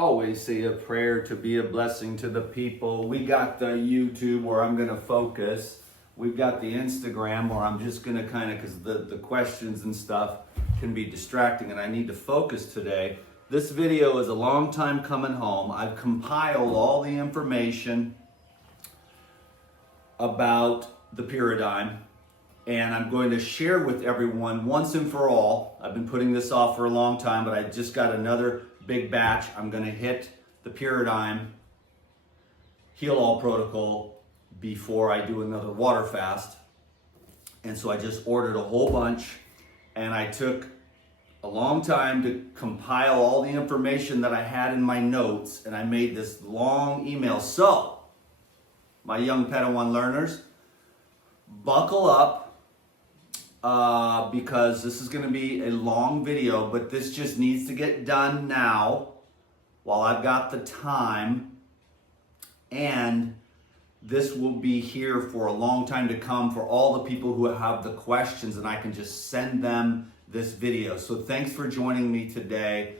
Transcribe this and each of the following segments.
always say a prayer to be a blessing to the people. We got the YouTube where I'm going to focus. We've got the Instagram where I'm just going to kind of, because the questions and stuff can be distracting and I need to focus today. This video is a long time coming home. I've compiled all the information about the Pyridime, and I'm going to share with everyone once and for all. I've been putting this off for a long time, but I just got another big batch. I'm going to hit the Pyridime Heal All protocol before I do another water fast. And so I just ordered a whole bunch, and I took a long time to compile all the information that I had in my notes, and I made this long email. So, my young Padawan learners, buckle up because this is going to be a long video, but this just needs to get done now while I've got the time, and this will be here for a long time to come for all the people who have the questions, and I can just send them this video. So thanks for joining me today.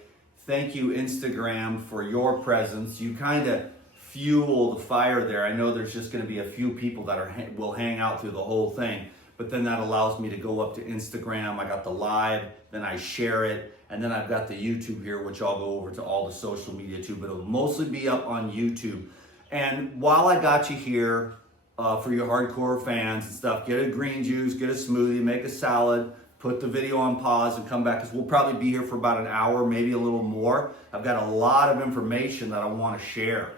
Thank you, Instagram, for your presence. You kind of fuel the fire there. I know there's just going to be a few people that will hang out through the whole thing, but then that allows me to go up to Instagram. I got the live, then I share it, and then I've got the YouTube here, which I'll go over to all the social media too, but it'll mostly be up on YouTube. And while I got you here, for your hardcore fans and stuff, get a green juice, get a smoothie, make a salad, put the video on pause and come back, because we'll probably be here for about an hour, maybe a little more. I've got a lot of information that I want to share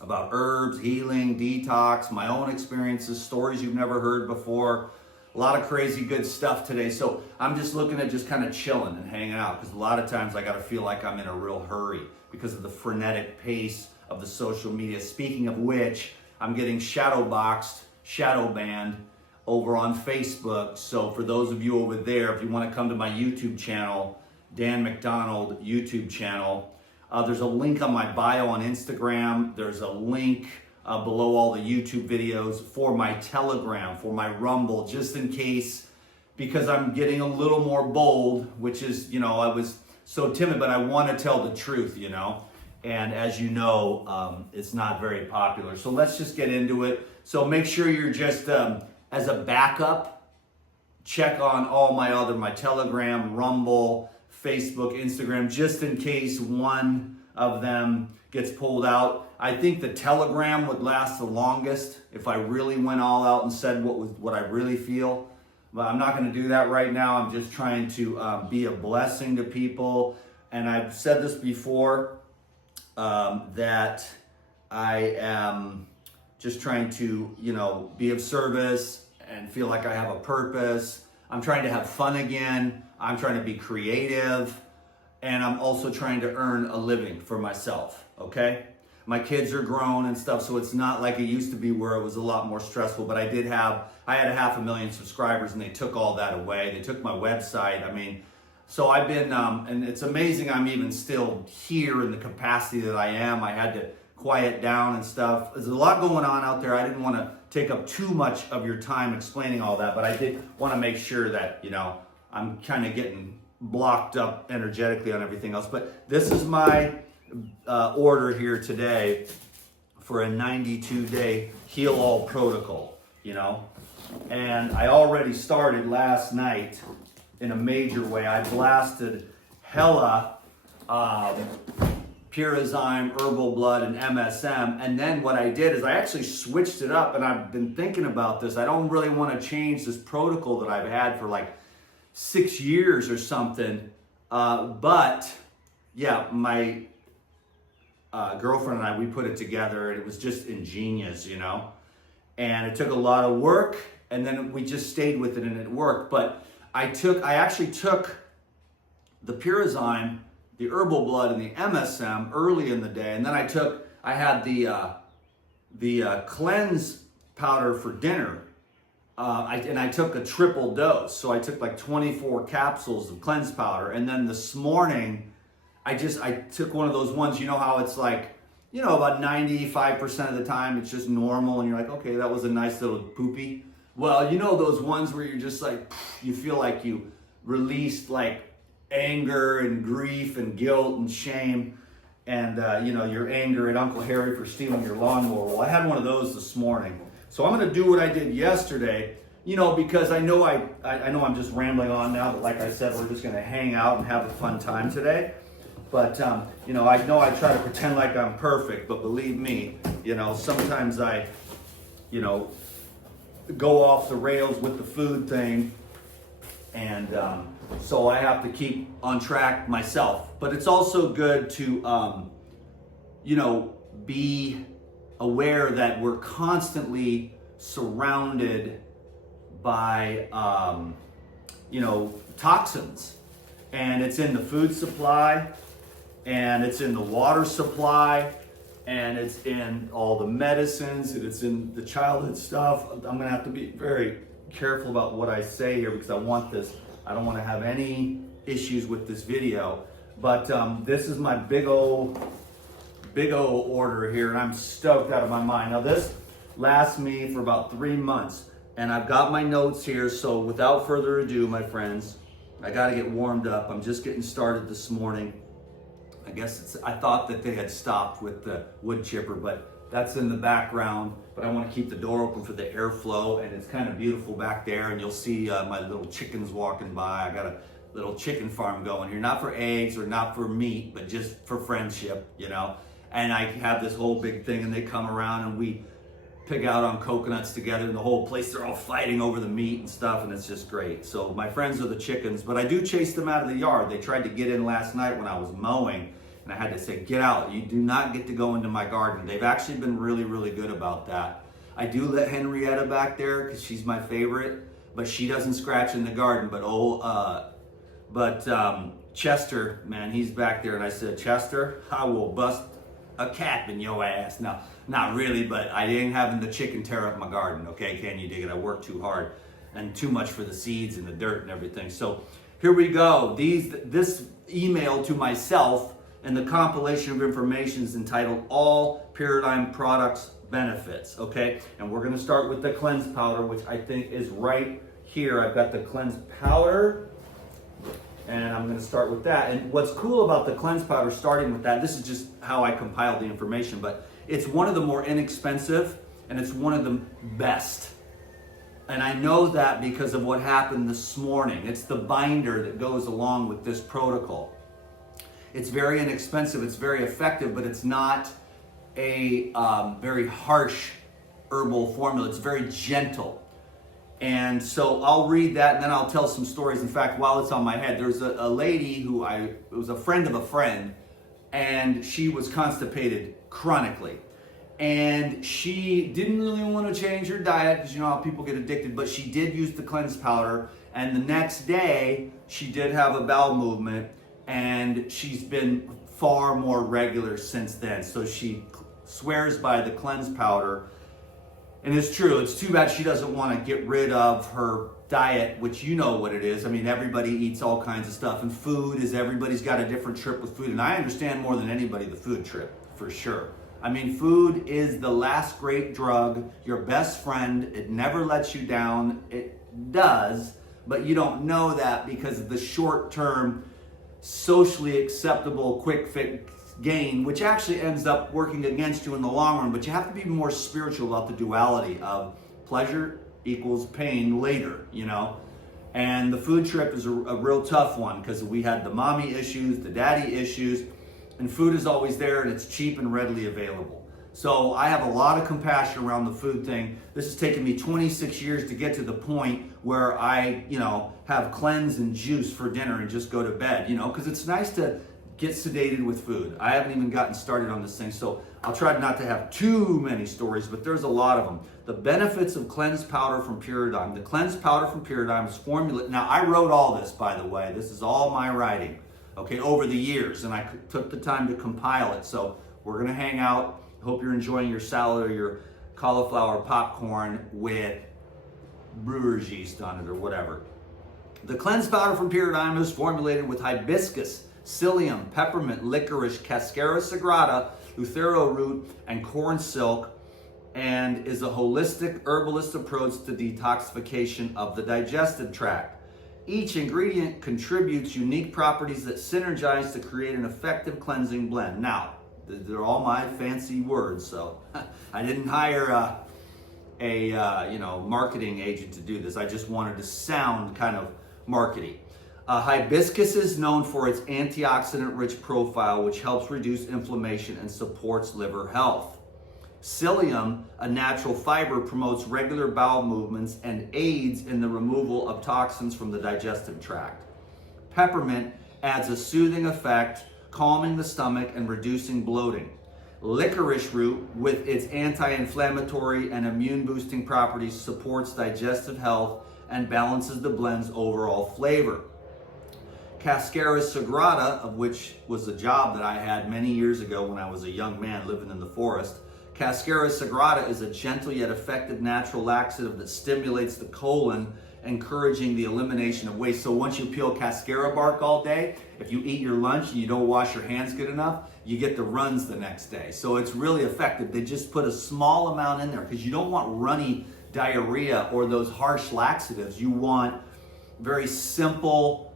about herbs, healing, detox, my own experiences, stories you've never heard before. A lot of crazy good stuff today. So I'm just looking at just kind of chilling and hanging out, because a lot of times I got to feel like I'm in a real hurry because of the frenetic pace of the social media. Speaking of which, I'm getting shadow boxed, shadow banned over on Facebook. So for those of you over there, if you want to come to my YouTube channel, Dan McDonald YouTube channel, there's a link on my bio on Instagram. There's a link below all the YouTube videos for my Telegram, for my Rumble, just in case, because I'm getting a little more bold, which is, I was so timid, but I want to tell the truth, And as you know, it's not very popular. So let's just get into it. So make sure you're just, as a backup, check on all my Telegram, Rumble, Facebook, Instagram, just in case one of them gets pulled out. I think the Telegram would last the longest if I really went all out and said what I really feel. But I'm not going to do that right now. I'm just trying to be a blessing to people. And I've said this before, that I am just trying to, be of service and feel like I have a purpose. I'm trying to have fun again. I'm trying to be creative, and I'm also trying to earn a living for myself, okay? My kids are grown and stuff, so it's not like it used to be where it was a lot more stressful, but I had 500,000 subscribers, and they took all that away. They took my website. So I've been, and it's amazing I'm even still here in the capacity that I am. I had to quiet down and stuff. There's a lot going on out there. I didn't want to take up too much of your time explaining all that, but I did want to make sure that, I'm kind of getting blocked up energetically on everything else. But this is my order here today for a 92-day Heal All protocol, And I already started last night in a major way. I blasted hella Enzyme, Herbal Blood, and MSM. And then what I did is I actually switched it up, and I've been thinking about this. I don't really want to change this protocol that I've had for like 6 years or something. But yeah, my girlfriend and I, we put it together, and it was just ingenious, And it took a lot of work, and then we just stayed with it, and it worked. But I actually took the Pyridime, the Herbal Blood, and the MSM early in the day, and then I had the cleanse powder for dinner, and I took a triple dose. So I took like 24 capsules of cleanse powder, and then this morning I took one of those ones. You know how it's like, about 95% of the time it's just normal, and you're like, okay, that was a nice little poopy. Well, those ones where you're just like, you feel like you released like anger and grief and guilt and shame. and your anger at Uncle Harry for stealing your lawnmower. Well, I had one of those this morning. So I'm going to do what I did yesterday, because I know I'm just rambling on now, but like I said, we're just going to hang out and have a fun time today. But, I know I try to pretend like I'm perfect, but believe me, sometimes I, go off the rails with the food thing. And so I have to keep on track myself. But it's also good to, be aware that we're constantly surrounded by, toxins. And it's in the food supply, and it's in the water supply, and it's in all the medicines, and it's in the childhood stuff. I'm gonna have to be very careful about what I say here because I don't want to have any issues with this video. But this is my big old order here, and I'm stoked out of my mind. Now this lasts me for about 3 months, and I've got my notes here, so without further ado, my friends, I gotta get warmed up. I'm just getting started this morning. I thought that they had stopped with the wood chipper, but that's in the background. But I want to keep the door open for the airflow, and it's kind of beautiful back there, and you'll see my little chickens walking by. I got a little chicken farm going here, not for eggs or not for meat, but just for friendship, And I have this whole big thing, and they come around, and we pig out on coconuts together, and the whole place, they're all fighting over the meat and stuff, and it's just great. So my friends are the chickens, but I do chase them out of the yard. They tried to get in last night when I was mowing, and I had to say, get out. You do not get to go into my garden. They've actually been really, really good about that. I do let Henrietta back there because she's my favorite, but she doesn't scratch in the garden. But Chester, man, he's back there, and I said, Chester, I will bust a cap in your ass. No, not really, but I ain't having the chicken tear up my garden, okay? Can you dig it? I work too hard and too much for the seeds and the dirt and everything. So here we go. This email to myself and the compilation of information is entitled All Paradigm Products Benefits, okay? And we're gonna start with the cleanse powder, which I think is right here. I've got the cleanse powder, and I'm gonna start with that. And what's cool about the cleanse powder, starting with that, this is just how I compiled the information, but it's one of the more inexpensive, and it's one of the best. And I know that because of what happened this morning. It's the binder that goes along with this protocol. It's very inexpensive, it's very effective, but it's not a very harsh herbal formula. It's very gentle. And so I'll read that, and then I'll tell some stories. In fact, while it's on my head, there's a lady it was a friend of a friend, and she was constipated chronically. And she didn't really want to change her diet because you know how people get addicted, but she did use the cleanse powder. And the next day, she did have a bowel movement, and she's been far more regular since then. So she swears by the cleanse powder. And it's true, it's too bad she doesn't want to get rid of her diet, which you know what it is. I mean, everybody eats all kinds of stuff, and food is, everybody's got a different trip with food. And I understand more than anybody the food trip, for sure. I mean, food is the last great drug, your best friend. It never lets you down. It does, but you don't know that because of the short-term, socially acceptable, quick fix gain, which actually ends up working against you in the long run. But you have to be more spiritual about the duality of pleasure equals pain later, you know. And the food trip is a real tough one because we had the mommy issues, the daddy issues, and food is always there, and it's cheap and readily available. So I have a lot of compassion around the food thing. This has taken me 26 years to get to the point where I, have cleanse and juice for dinner and just go to bed, because it's nice to get sedated with food. I haven't even gotten started on this thing, so I'll try not to have too many stories, but there's a lot of them. The benefits of cleanse powder from Paradigm. The cleanse powder from Paradigm is formulated. Now, I wrote all this, by the way. This is all my writing, okay, over the years, and I took the time to compile it. So we're gonna hang out. Hope you're enjoying your salad or your cauliflower popcorn with brewer's yeast on it or whatever. The cleanse powder from Paradigm is formulated with hibiscus, psyllium, peppermint, licorice, cascara sagrada, luthero root, and corn silk, and is a holistic herbalist approach to detoxification of the digestive tract. Each ingredient contributes unique properties that synergize to create an effective cleansing blend. Now, they're all my fancy words, so I didn't hire a marketing agent to do this. I just wanted to sound kind of markety. Hibiscus is known for its antioxidant-rich profile, which helps reduce inflammation and supports liver health. Psyllium, a natural fiber, promotes regular bowel movements and aids in the removal of toxins from the digestive tract. Peppermint adds a soothing effect, calming the stomach and reducing bloating. Licorice root, with its anti-inflammatory and immune-boosting properties, supports digestive health and balances the blend's overall flavor. Cascara sagrada, of which was a job that I had many years ago when I was a young man living in the forest. Cascara sagrada is a gentle yet effective natural laxative that stimulates the colon, encouraging the elimination of waste. So once you peel cascara bark all day, if you eat your lunch and you don't wash your hands good enough, you get the runs the next day. So it's really effective. They just put a small amount in there because you don't want runny diarrhea or those harsh laxatives. You want very simple,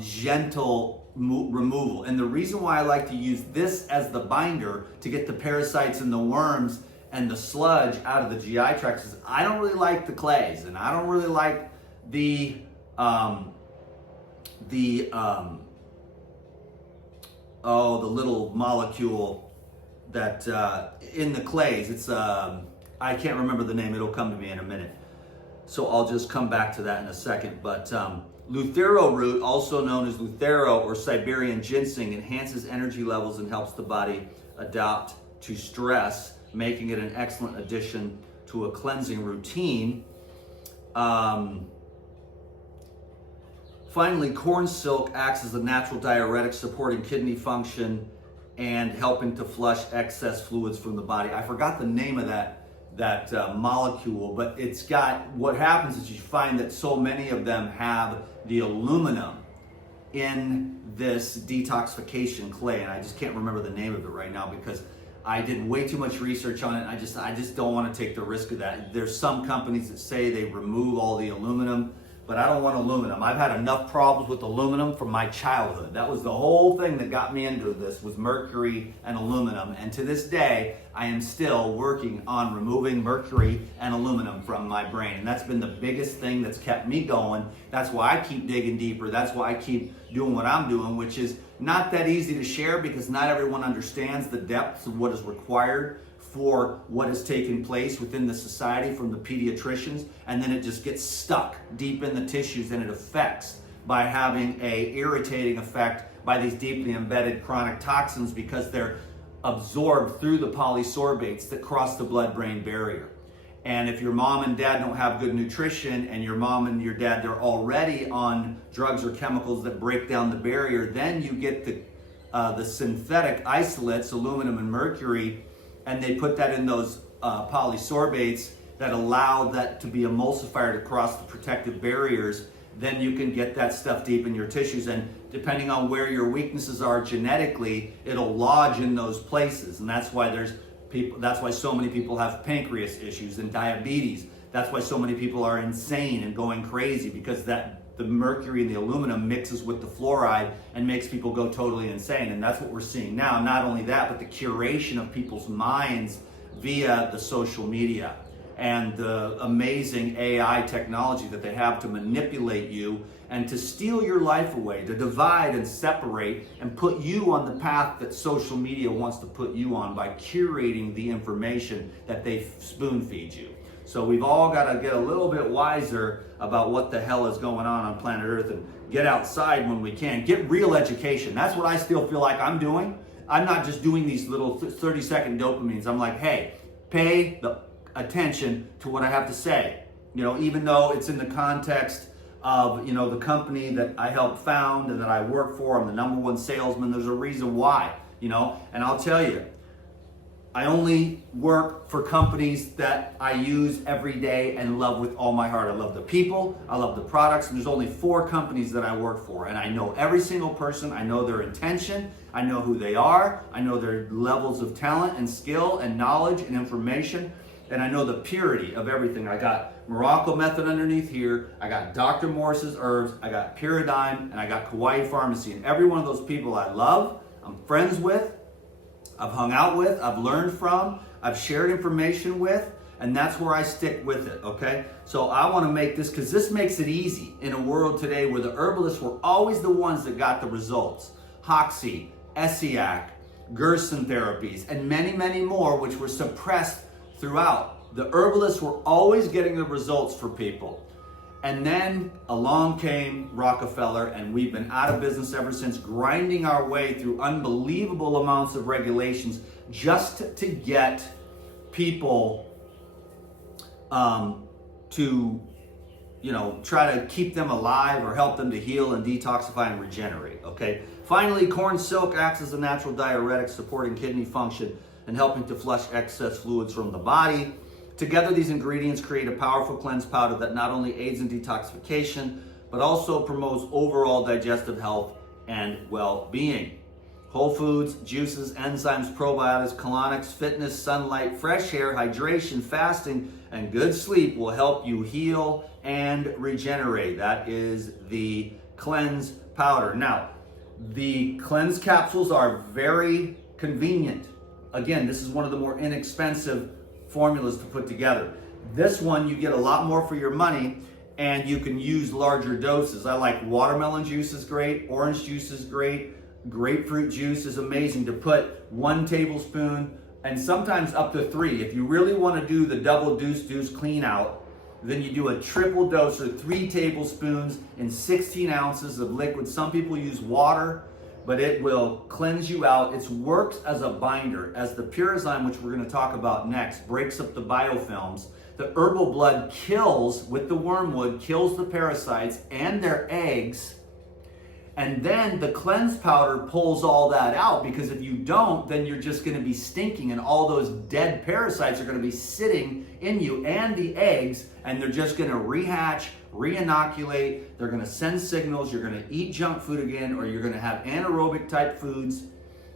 gentle removal. And the reason why I like to use this as the binder to get the parasites and the worms and the sludge out of the GI tract is I don't really like the clays, and I don't really like the little molecule that in the clays. It's I can't remember the name. It'll come to me in a minute. So I'll just come back to that in a second. But Luthero root, also known as Luthero or Siberian ginseng, enhances energy levels and helps the body adapt to stress, making it an excellent addition to a cleansing routine. Finally, corn silk acts as a natural diuretic, supporting kidney function and helping to flush excess fluids from the body. I forgot the name of that molecule, but it's got, what happens is you find that so many of them have the aluminum in this detoxification clay, and I just can't remember the name of it right now because I did way too much research on it. I just don't want to take the risk of that. There's some companies that say they remove all the aluminum, but I don't want aluminum. I've had enough problems with aluminum from my childhood. That was the whole thing that got me into this, was mercury and aluminum. And to this day, I am still working on removing mercury and aluminum from my brain. And that's been the biggest thing that's kept me going. That's why I keep digging deeper. That's why I keep doing what I'm doing, which is not that easy to share because not everyone understands the depths of what is required for what has taken place within the society from the pediatricians, and then it just gets stuck deep in the tissues and it affects by having a irritating effect by these deeply embedded chronic toxins because they're absorbed through the polysorbates that cross the blood-brain barrier. And if your mom and dad don't have good nutrition and your mom and your dad, they're already on drugs or chemicals that break down the barrier, then you get the synthetic isolates, aluminum and mercury, and they put that in those polysorbates that allow that to be emulsified across the protective barriers. Then you can get that stuff deep in your tissues, and depending on where your weaknesses are genetically, it'll lodge in those places. And that's why that's why so many people have pancreas issues and diabetes. That's why so many people are insane and going crazy, because the mercury and the aluminum mixes with the fluoride and makes people go totally insane. And that's what we're seeing now. Not only that, but the curation of people's minds via the social media and the amazing AI technology that they have to manipulate you and to steal your life away, to divide and separate and put you on the path that social media wants to put you on by curating the information that they spoon feed you. So we've all got to get a little bit wiser about what the hell is going on planet Earth and get outside when we can. Get real education. That's what I still feel like I'm doing. I'm not just doing these little 30-second dopamines. I'm like, hey, pay the attention to what I have to say. Even though it's in the context of, the company that I helped found and that I work for, I'm the #1 salesman. There's a reason why, and I'll tell you, I only work for companies that I use every day and love with all my heart. I love the people, I love the products, and there's only 4 companies that I work for. And I know every single person, I know their intention, I know who they are, I know their levels of talent and skill and knowledge and information, and I know the purity of everything. I got Morocco Method underneath here. I got Dr. Morse's Herbs. I got Pyridime, and I got Kauai Pharmacy. And every one of those people I love, I'm friends with, I've hung out with, I've learned from, I've shared information with, and that's where I stick with it, okay? So I want to make this, because this makes it easy in a world today where the herbalists were always the ones that got the results. Hoxie, Essiac, Gerson therapies, and many, many more, which were suppressed throughout. The herbalists were always getting the results for people. And then along came Rockefeller, and we've been out of business ever since, grinding our way through unbelievable amounts of regulations just to get people to, try to keep them alive or help them to heal and detoxify and regenerate, okay? Finally, corn silk acts as a natural diuretic, supporting kidney function and helping to flush excess fluids from the body. Together, these ingredients create a powerful cleanse powder that not only aids in detoxification, but also promotes overall digestive health and well-being. Whole foods, juices, enzymes, probiotics, colonics, fitness, sunlight, fresh hair, hydration, fasting, and good sleep will help you heal and regenerate. That is the cleanse powder. Now, the cleanse capsules are very convenient. Again, this is one of the more inexpensive formulas to put together. This one, you get a lot more for your money, and you can use larger doses. I like watermelon juice is great, orange juice is great, grapefruit juice is amazing to put 1 tablespoon and sometimes up to 3. If you really want to do the double deuce clean out, then you do a triple dose or 3 tablespoons in 16 ounces of liquid. Some people use water, but it will cleanse you out. It works as a binder. As the Pyridime, which we're going to talk about next, breaks up the biofilms, the herbal blood kills, with the wormwood, kills the parasites and their eggs. And then the cleanse powder pulls all that out, because if you don't, then you're just going to be stinking, and all those dead parasites are going to be sitting in you and the eggs, and they're just going to rehatch, re-inoculate. They're going to send signals. You're going to eat junk food again, or you're going to have anaerobic type foods,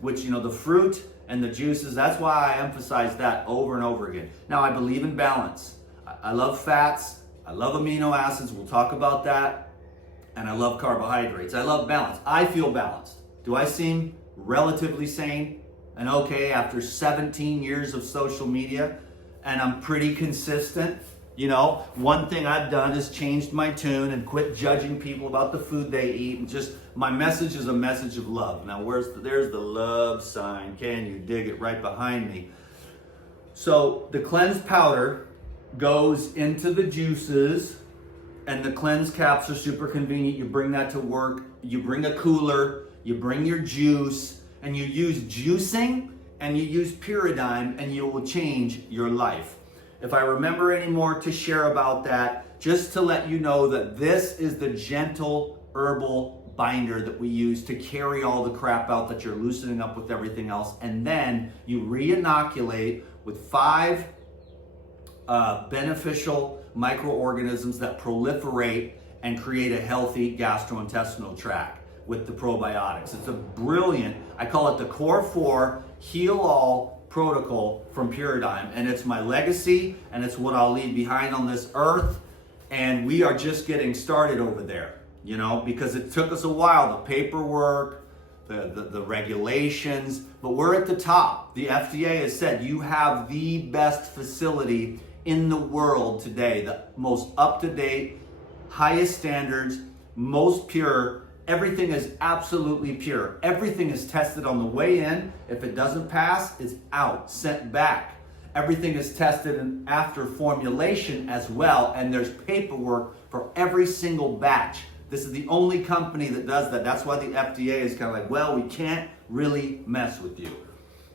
which, the fruit and the juices. That's why I emphasize that over and over again. Now, I believe in balance. I love fats. I love amino acids. We'll talk about that. And I love carbohydrates. I love balance. I feel balanced. Do I seem relatively sane and okay after 17 years of social media? And I'm pretty consistent. One thing I've done is changed my tune and quit judging people about the food they eat. And just, my message is a message of love. Now, there's the love sign. Can you dig it? Right behind me. So the cleanse powder goes into the juices, and the cleanse caps are super convenient. You bring that to work. You bring a cooler. You bring your juice, and you use juicing, and you use Pyridime, and you will change your life. If I remember any more to share about that, just to let you know that this is the gentle herbal binder that we use to carry all the crap out that you're loosening up with everything else. And then you re-inoculate with 5 beneficial microorganisms that proliferate and create a healthy gastrointestinal tract with the probiotics. It's a brilliant, I call it the Core 4 Heal All protocol from Pyridime, and it's my legacy, and it's what I'll leave behind on this earth. And we are just getting started over there, because it took us a while, the paperwork, the regulations, but we're at the top. The FDA has said you have the best facility in the world today, the most up-to-date, highest standards, most pure. Everything is absolutely pure. Everything is tested on the way in. If it doesn't pass, it's out, sent back. Everything is tested after formulation as well, and there's paperwork for every single batch. This is the only company that does that. That's why the FDA is kind of like, well, we can't really mess with you.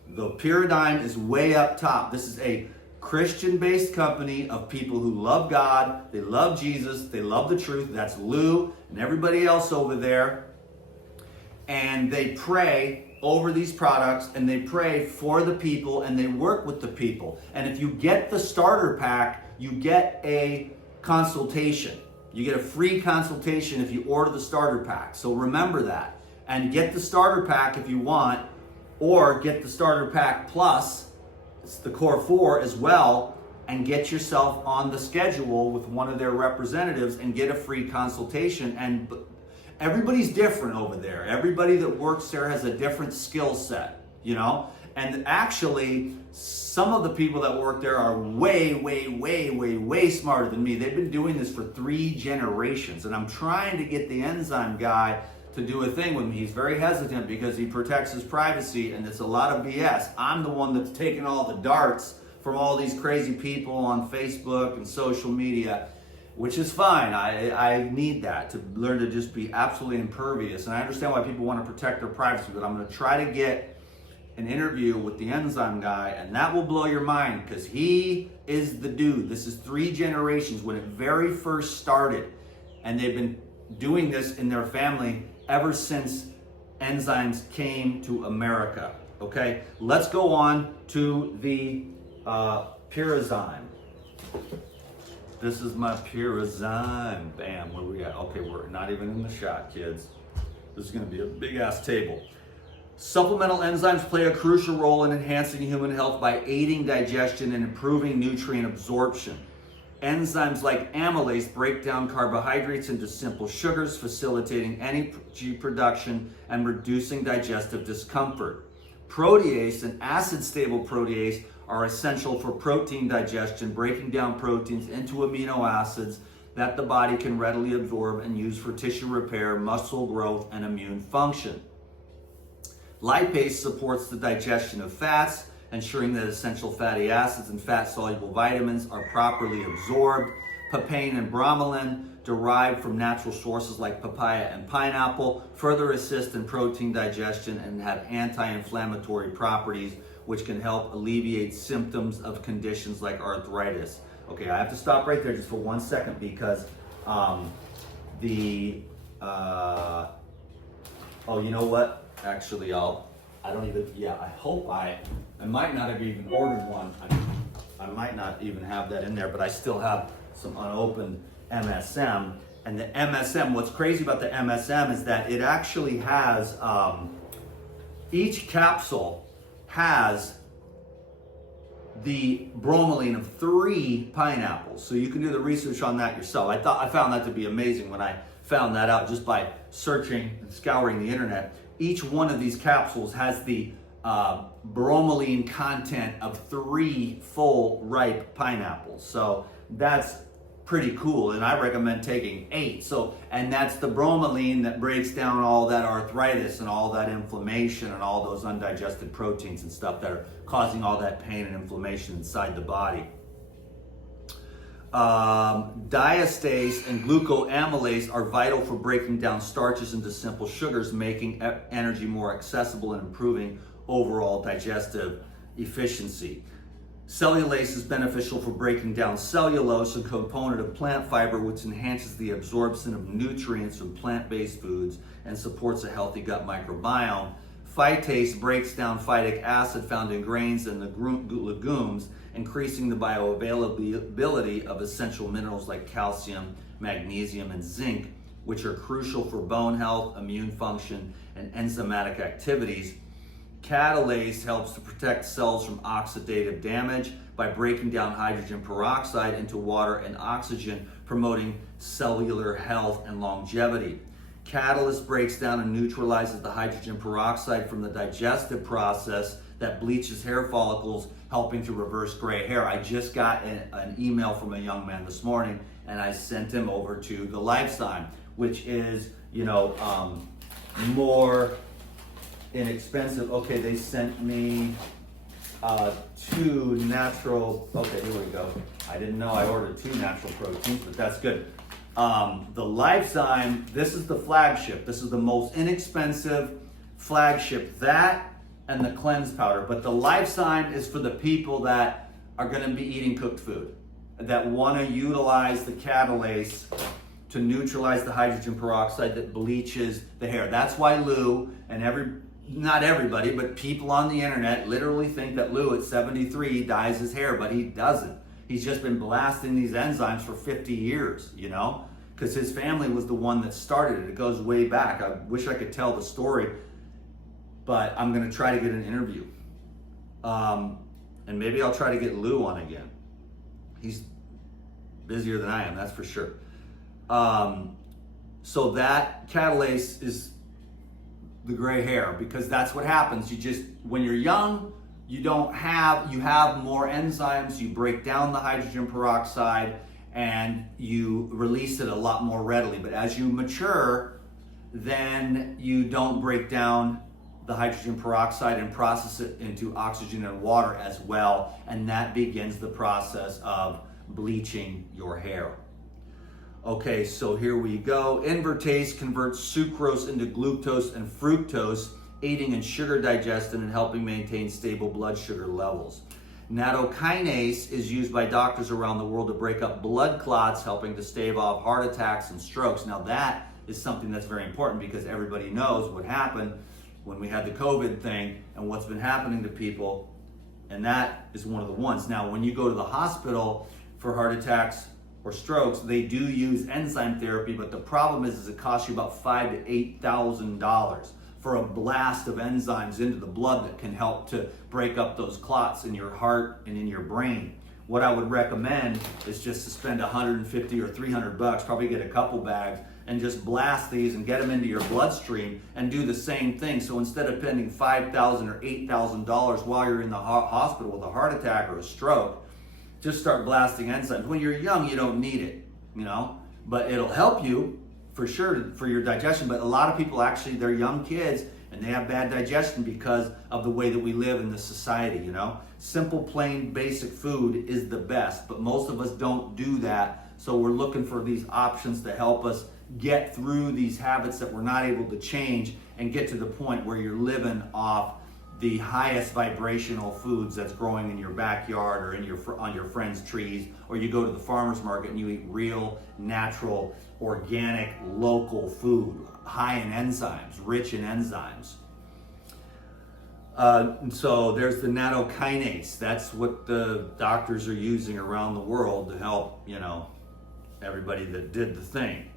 The Pyridime is way up top. This is a Christian-based company of people who love God, they love Jesus, they love the truth. That's Lou and everybody else over there. And they pray over these products, and they pray for the people, and they work with the people. And if you get the starter pack, you get a consultation. You get a free consultation if you order the starter pack. So remember that. And get the starter pack if you want, or get the starter pack plus. It's the Core 4 as well, and get yourself on the schedule with one of their representatives and get a free consultation. And everybody's different over there. Everybody that works there has a different skill set, you know? And actually, some of the people that work there are way, way, way, way, way smarter than me. They've been doing this for 3 generations. And I'm trying to get the enzyme guy to do a thing with me. He's very hesitant because he protects his privacy, and it's a lot of BS. I'm the one that's taking all the darts from all these crazy people on Facebook and social media, which is fine. I need that to learn to just be absolutely impervious. And I understand why people want to protect their privacy, but I'm going to try to get an interview with the enzyme guy, and that will blow your mind because he is the dude. This is 3 generations when it very first started, and they've been doing this in their family ever since enzymes came to America. Okay, let's go on to the Pyrazyme. This is my Pyrazyme. Bam, where we at? Okay, we're not even in the shot, kids. This is gonna be a big ass table. Supplemental enzymes play a crucial role in enhancing human health by aiding digestion and improving nutrient absorption. Enzymes like amylase break down carbohydrates into simple sugars, facilitating energy production and reducing digestive discomfort. Protease and acid-stable protease are essential for protein digestion, breaking down proteins into amino acids that the body can readily absorb and use for tissue repair, muscle growth, and immune function. Lipase supports the digestion of fats, ensuring that essential fatty acids and fat-soluble vitamins are properly absorbed. Papain and bromelain, derived from natural sources like papaya and pineapple, further assist in protein digestion and have anti-inflammatory properties, which can help alleviate symptoms of conditions like arthritis. Okay, I have to stop right there just for 1 second because oh, you know what? Actually, I might not have even ordered one. I might not even have that in there, but I still have some unopened MSM. And the MSM, what's crazy about the MSM is that it actually has, each capsule has the bromelain of 3 pineapples. So you can do the research on that yourself. I found that to be amazing when I found that out just by searching and scouring the internet. Each one of these capsules has the bromelain content of 3 full ripe pineapples. So that's pretty cool, and I recommend taking 8. So, and that's the bromelain that breaks down all that arthritis and all that inflammation and all those undigested proteins and stuff that are causing all that pain and inflammation inside the body. Diastase and glucoamylase are vital for breaking down starches into simple sugars, making energy more accessible and improving overall digestive efficiency. Cellulase is beneficial for breaking down cellulose, a component of plant fiber which enhances the absorption of nutrients from plant-based foods and supports a healthy gut microbiome. Phytase breaks down phytic acid found in grains and legumes, increasing the bioavailability of essential minerals like calcium, magnesium, and zinc, which are crucial for bone health, immune function, and enzymatic activities. Catalase helps to protect cells from oxidative damage by breaking down hydrogen peroxide into water and oxygen, promoting cellular health and longevity. Catalase breaks down and neutralizes the hydrogen peroxide from the digestive process that bleaches hair follicles, helping to reverse gray hair. I just got an email from a young man this morning, and I sent him over to the Enzyme, which is, more inexpensive. Okay, they sent me 2 natural, okay, here we go. I didn't know I ordered 2 natural proteins, but that's good. The Enzyme, this is the flagship. This is the most inexpensive flagship, that and the cleanse powder. But the Enzyme is for the people that are gonna be eating cooked food, that wanna utilize the catalase to neutralize the hydrogen peroxide that bleaches the hair. That's why Lou and not everybody, but people on the internet literally think that Lou at 73 dyes his hair, but he doesn't. He's just been blasting these enzymes for 50 years, because his family was the one that started it. It goes way back. I wish I could tell the story, but I'm gonna try to get an interview. And maybe I'll try to get Lou on again. He's busier than I am, that's for sure. So that catalase is the gray hair, because that's what happens. When you're young, you have more enzymes, you break down the hydrogen peroxide and you release it a lot more readily. But as you mature, then you don't break down the hydrogen peroxide and process it into oxygen and water as well, and that begins the process of bleaching your hair. Okay, so here we go. Invertase converts sucrose into glucose and fructose, aiding in sugar digestion and helping maintain stable blood sugar levels. Nattokinase is used by doctors around the world to break up blood clots, helping to stave off heart attacks and strokes. Now that is something that's very important, because everybody knows what happened when we had the COVID thing and what's been happening to people, and that is one of the ones. Now, when you go to the hospital for heart attacks or strokes, they do use enzyme therapy, but the problem is it costs you about $5,000 to $8,000 for a blast of enzymes into the blood that can help to break up those clots in your heart and in your brain. What I would recommend is just to spend $150 or $300, probably get a couple bags, and just blast these and get them into your bloodstream and do the same thing. So instead of spending $5,000 or $8,000 while you're in the hospital with a heart attack or a stroke, just start blasting enzymes. When you're young, you don't need it, but it'll help you for sure for your digestion. But a lot of people actually, they're young kids and they have bad digestion because of the way that we live in this society, Simple, plain, basic food is the best, but most of us don't do that. So we're looking for these options to help us get through these habits that we're not able to change and get to the point where you're living off the highest vibrational foods that's growing in your backyard or on your friends' trees, or you go to the farmer's market and you eat real, natural, organic, local food, high in enzymes, rich in enzymes. And so there's the nattokinase. That's what the doctors are using around the world to help, everybody that did the thing.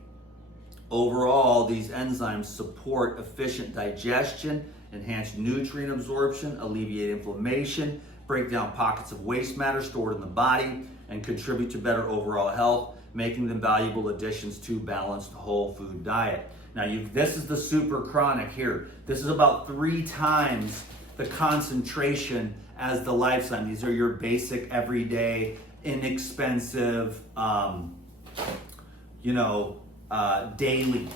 Overall, these enzymes support efficient digestion, enhance nutrient absorption, alleviate inflammation, break down pockets of waste matter stored in the body, and contribute to better overall health, making them valuable additions to balanced whole food diet. Now, this is the super chronic here. This is about 3 times the concentration as the lifetime. These are your basic, everyday, inexpensive, daily,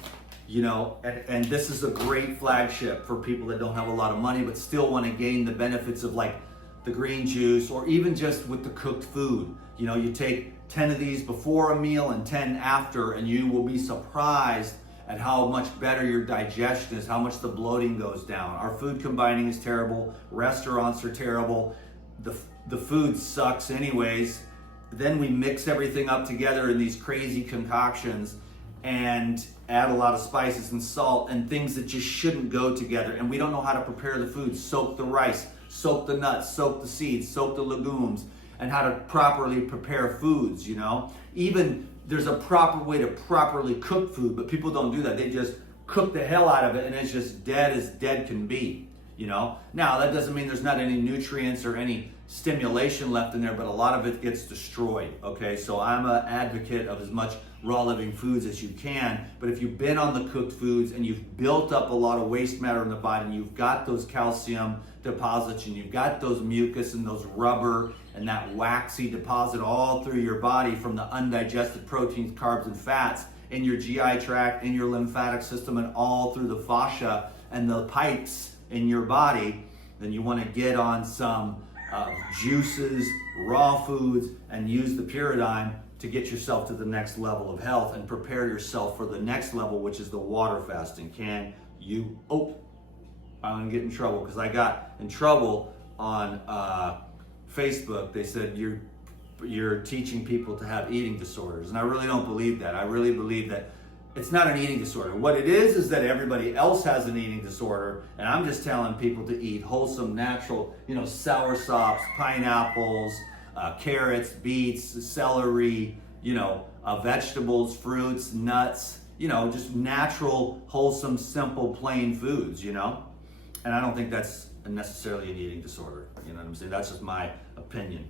and this is a great flagship for people that don't have a lot of money but still want to gain the benefits of like the green juice, or even just with the cooked food. You take 10 of these before a meal and 10 after, and you will be surprised at how much better your digestion is, how much the bloating goes down. Our food combining is terrible. Restaurants are terrible. The food sucks anyways. Then we mix everything up together in these crazy concoctions and add a lot of spices and salt and things that just shouldn't go together. And we don't know how to prepare the food. Soak the rice, soak the nuts, soak the seeds, soak the legumes, and how to properly prepare foods, Even there's a proper way to properly cook food, but people don't do that. They just cook the hell out of it and it's just dead as dead can be, Now, that doesn't mean there's not any nutrients or any stimulation left in there, but a lot of it gets destroyed, okay? So I'm an advocate of as much raw living foods as you can, but if you've been on the cooked foods and you've built up a lot of waste matter in the body, and you've got those calcium deposits and you've got those mucus and those rubber and that waxy deposit all through your body from the undigested proteins, carbs, and fats in your GI tract, in your lymphatic system, and all through the fascia and the pipes in your body, then you want to get on some juices, raw foods, and use the Pyridine to get yourself to the next level of health and prepare yourself for the next level, which is the water fasting. I'm gonna get in trouble because I got in trouble on Facebook. They said you're teaching people to have eating disorders, and I really don't believe that. I really believe that it's not an eating disorder. What it is that everybody else has an eating disorder, and I'm just telling people to eat wholesome, natural, sour sops, pineapples, carrots, beets, celery, vegetables, fruits, nuts, just natural, wholesome, simple, plain foods, And I don't think that's necessarily an eating disorder. You know what I'm saying? That's just my opinion.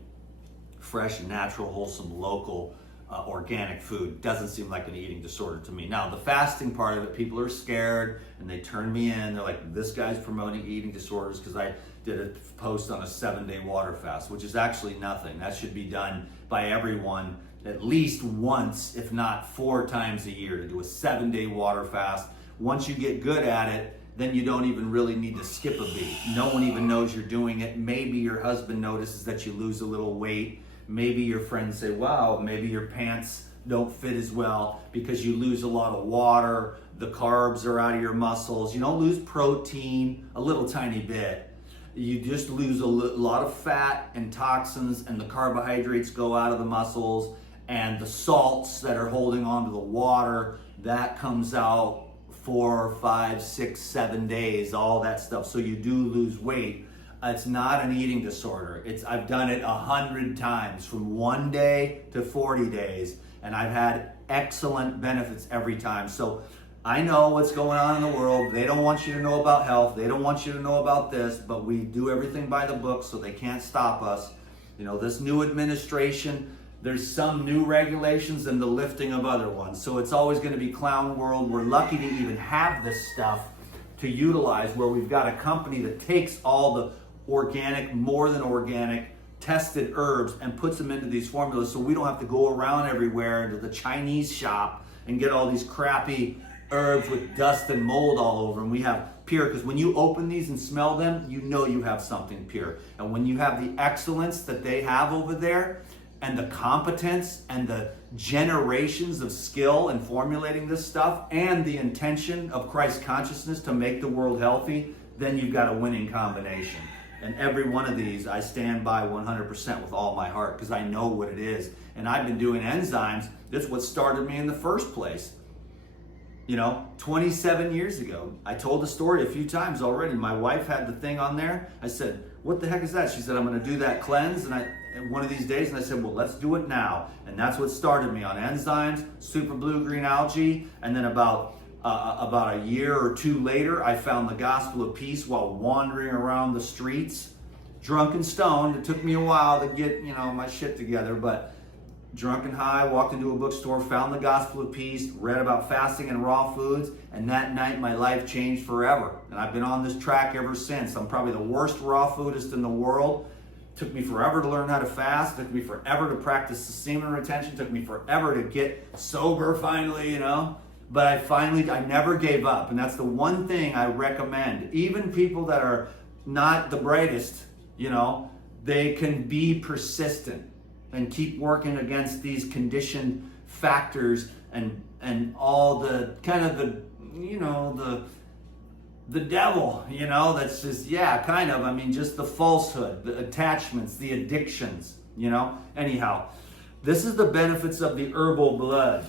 fresh, natural, wholesome, local, organic food. Doesn't seem like an eating disorder to me. Now, the fasting part of it, people are scared and they turn me in. They're like, this guy's promoting eating disorders because I did a post on a 7-day water fast, which is actually nothing. That should be done by everyone at least once, if not 4 times a year, to do a 7-day water fast. Once you get good at it, then you don't even really need to skip a beat. No one even knows you're doing it. Maybe your husband notices that you lose a little weight. Maybe your friends say, wow, maybe your pants don't fit as well because you lose a lot of water, the carbs are out of your muscles. You don't lose protein, a little tiny bit. You just lose a lot of fat and toxins, and the carbohydrates go out of the muscles, and the salts that are holding onto the water, that comes out 4, 5, 6, 7 days, all that stuff. So you do lose weight. It's not an eating disorder. I've done it 100 times, from 1 day to 40 days, and I've had excellent benefits every time. So I know what's going on in the world. They don't want you to know about health. They don't want you to know about this, but we do everything by the book, so they can't stop us. You know, this new administration, there's some new regulations and the lifting of other ones. So it's always going to be clown world. We're lucky to even have this stuff to utilize, where we've got a company that takes all the organic, more than organic, tested herbs and puts them into these formulas, so we don't have to go around everywhere into the Chinese shop and get all these crappy herbs with dust and mold all over them. We have pure, because when you open these and smell them, you know you have something pure. And when you have the excellence that they have over there, and the competence and the generations of skill in formulating this stuff, and the intention of Christ consciousness to make the world healthy, then you've got a winning combination. And every one of these I stand by 100% with all my heart, because I know what it is. And I've been doing enzymes. That's what started me in the first place. You know, 27 years ago. I told the story a few times already. My wife had the thing on there. I said, what the heck is that? She said, I'm going to do that cleanse and one of these days. And I said, well, let's do it now. And that's what started me on enzymes, super blue-green algae. And then about a year or 2 later, I found the gospel of peace while wandering around the streets, drunk and stoned. It took me a while to get, my shit together, but drunk and high, walked into a bookstore, found the gospel of peace, read about fasting and raw foods, and that night my life changed forever. And I've been on this track ever since. I'm probably the worst raw foodist in the world. Took me forever to learn how to fast. Took me forever to practice the semen retention. Took me forever to get sober finally, But I never gave up. And that's the one thing I recommend. Even people that are not the brightest, they can be persistent and keep working against these conditioned factors and all the kind of the devil, that's just, just the falsehood, the attachments, the addictions, Anyhow, this is the benefits of the herbal blood.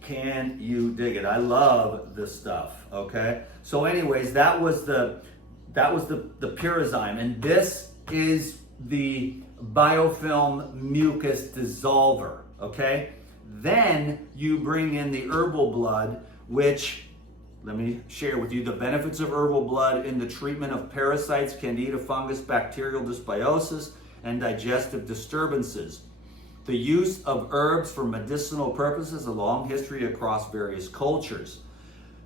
Can you dig it? I love this stuff, okay? So anyways, that was the Pyrazyme, and this is the biofilm mucus dissolver, okay? Then you bring in the herbal blood, which, let me share with you the benefits of herbal blood in the treatment of parasites, candida, fungus, bacterial dysbiosis, and digestive disturbances. The use of herbs for medicinal purposes, a long history across various cultures.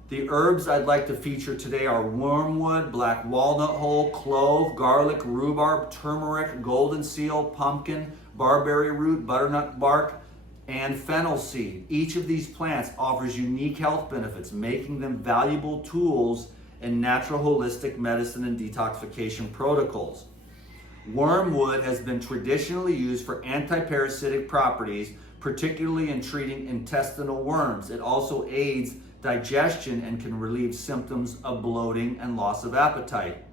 The herbs I'd like to feature today are wormwood, black walnut hull, clove, garlic, rhubarb, turmeric, golden seal, pumpkin, barberry root, butternut bark, and fennel seed. Each of these plants offers unique health benefits, making them valuable tools in natural holistic medicine and detoxification protocols. Wormwood has been traditionally used for antiparasitic properties, particularly in treating intestinal worms. It also aids digestion and can relieve symptoms of bloating and loss of appetite.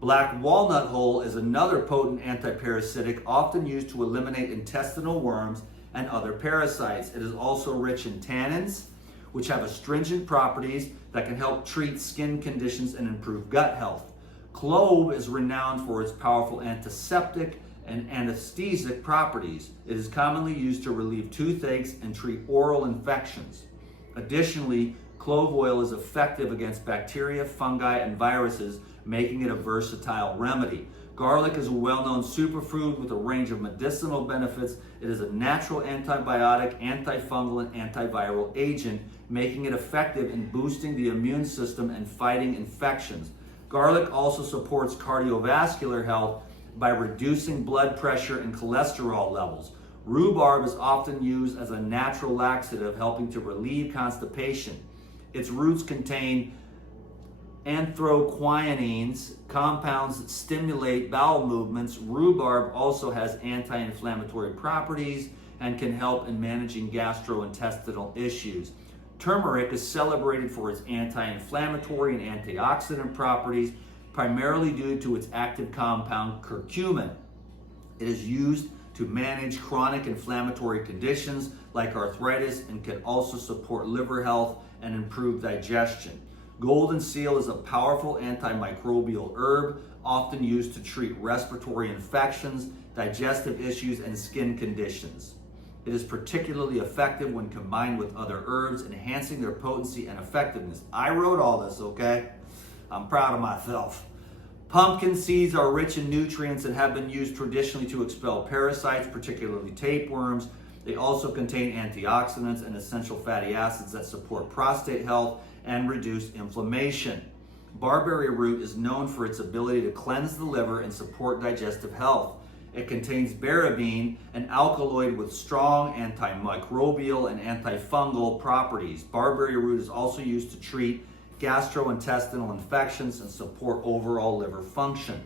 Black walnut hull is another potent antiparasitic, often used to eliminate intestinal worms and other parasites. It is also rich in tannins, which have astringent properties that can help treat skin conditions and improve gut health. Clove is renowned for its powerful antiseptic and anesthetic properties. It is commonly used to relieve toothaches and treat oral infections. Additionally, clove oil is effective against bacteria, fungi, and viruses, making it a versatile remedy. Garlic is a well-known superfood with a range of medicinal benefits. It is a natural antibiotic, antifungal, and antiviral agent, making it effective in boosting the immune system and fighting infections. Garlic also supports cardiovascular health by reducing blood pressure and cholesterol levels. Rhubarb is often used as a natural laxative, helping to relieve constipation. Its roots contain anthocyanins, compounds that stimulate bowel movements. Rhubarb also has anti-inflammatory properties and can help in managing gastrointestinal issues. Turmeric is celebrated for its anti-inflammatory and antioxidant properties, primarily due to its active compound curcumin. It is used to manage chronic inflammatory conditions like arthritis and can also support liver health and improve digestion. Golden seal is a powerful antimicrobial herb, often used to treat respiratory infections, digestive issues, and skin conditions. It is particularly effective when combined with other herbs, enhancing their potency and effectiveness. I wrote all this, okay? I'm proud of myself. Pumpkin seeds are rich in nutrients and have been used traditionally to expel parasites, particularly tapeworms. They also contain antioxidants and essential fatty acids that support prostate health and reduce inflammation. Barberry root is known for its ability to cleanse the liver and support digestive health. It contains berberine, an alkaloid with strong antimicrobial and antifungal properties. Barberry root is also used to treat gastrointestinal infections and support overall liver function.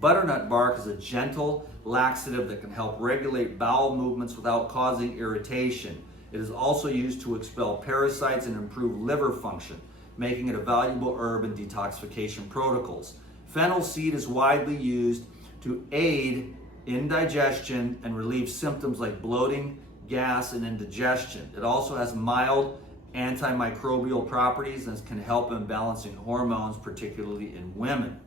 Butternut bark is a gentle laxative that can help regulate bowel movements without causing irritation. It is also used to expel parasites and improve liver function, making it a valuable herb in detoxification protocols. Fennel seed is widely used to aid in digestion and relieve symptoms like bloating, gas, and indigestion. It also has mild antimicrobial properties and can help in balancing hormones, particularly in women.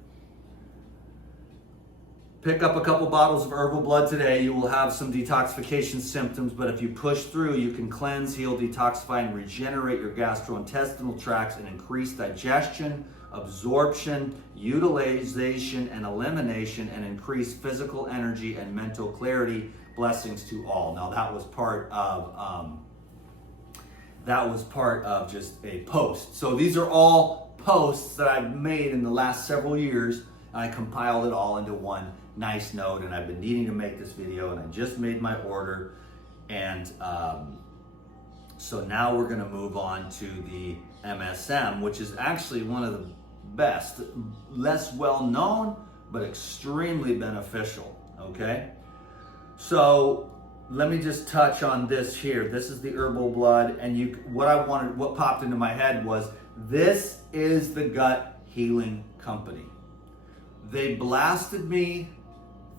Pick up a couple bottles of herbal blood today. You will have some detoxification symptoms, but if you push through, you can cleanse, heal, detoxify, and regenerate your gastrointestinal tracts and increase digestion, absorption, utilization, and elimination, and increase physical energy and mental clarity. Blessings to all. Now that was part of just a post. So these are all posts that I've made in the last several years. I compiled it all into one nice note, and I've been needing to make this video, and I just made my order. And so now we're going to move on to the MSM, which is actually one of the best, less well known, but extremely beneficial. Okay, so let me just touch on this here. This is the herbal blood, and what popped into my head was, this is the gut healing company. They blasted me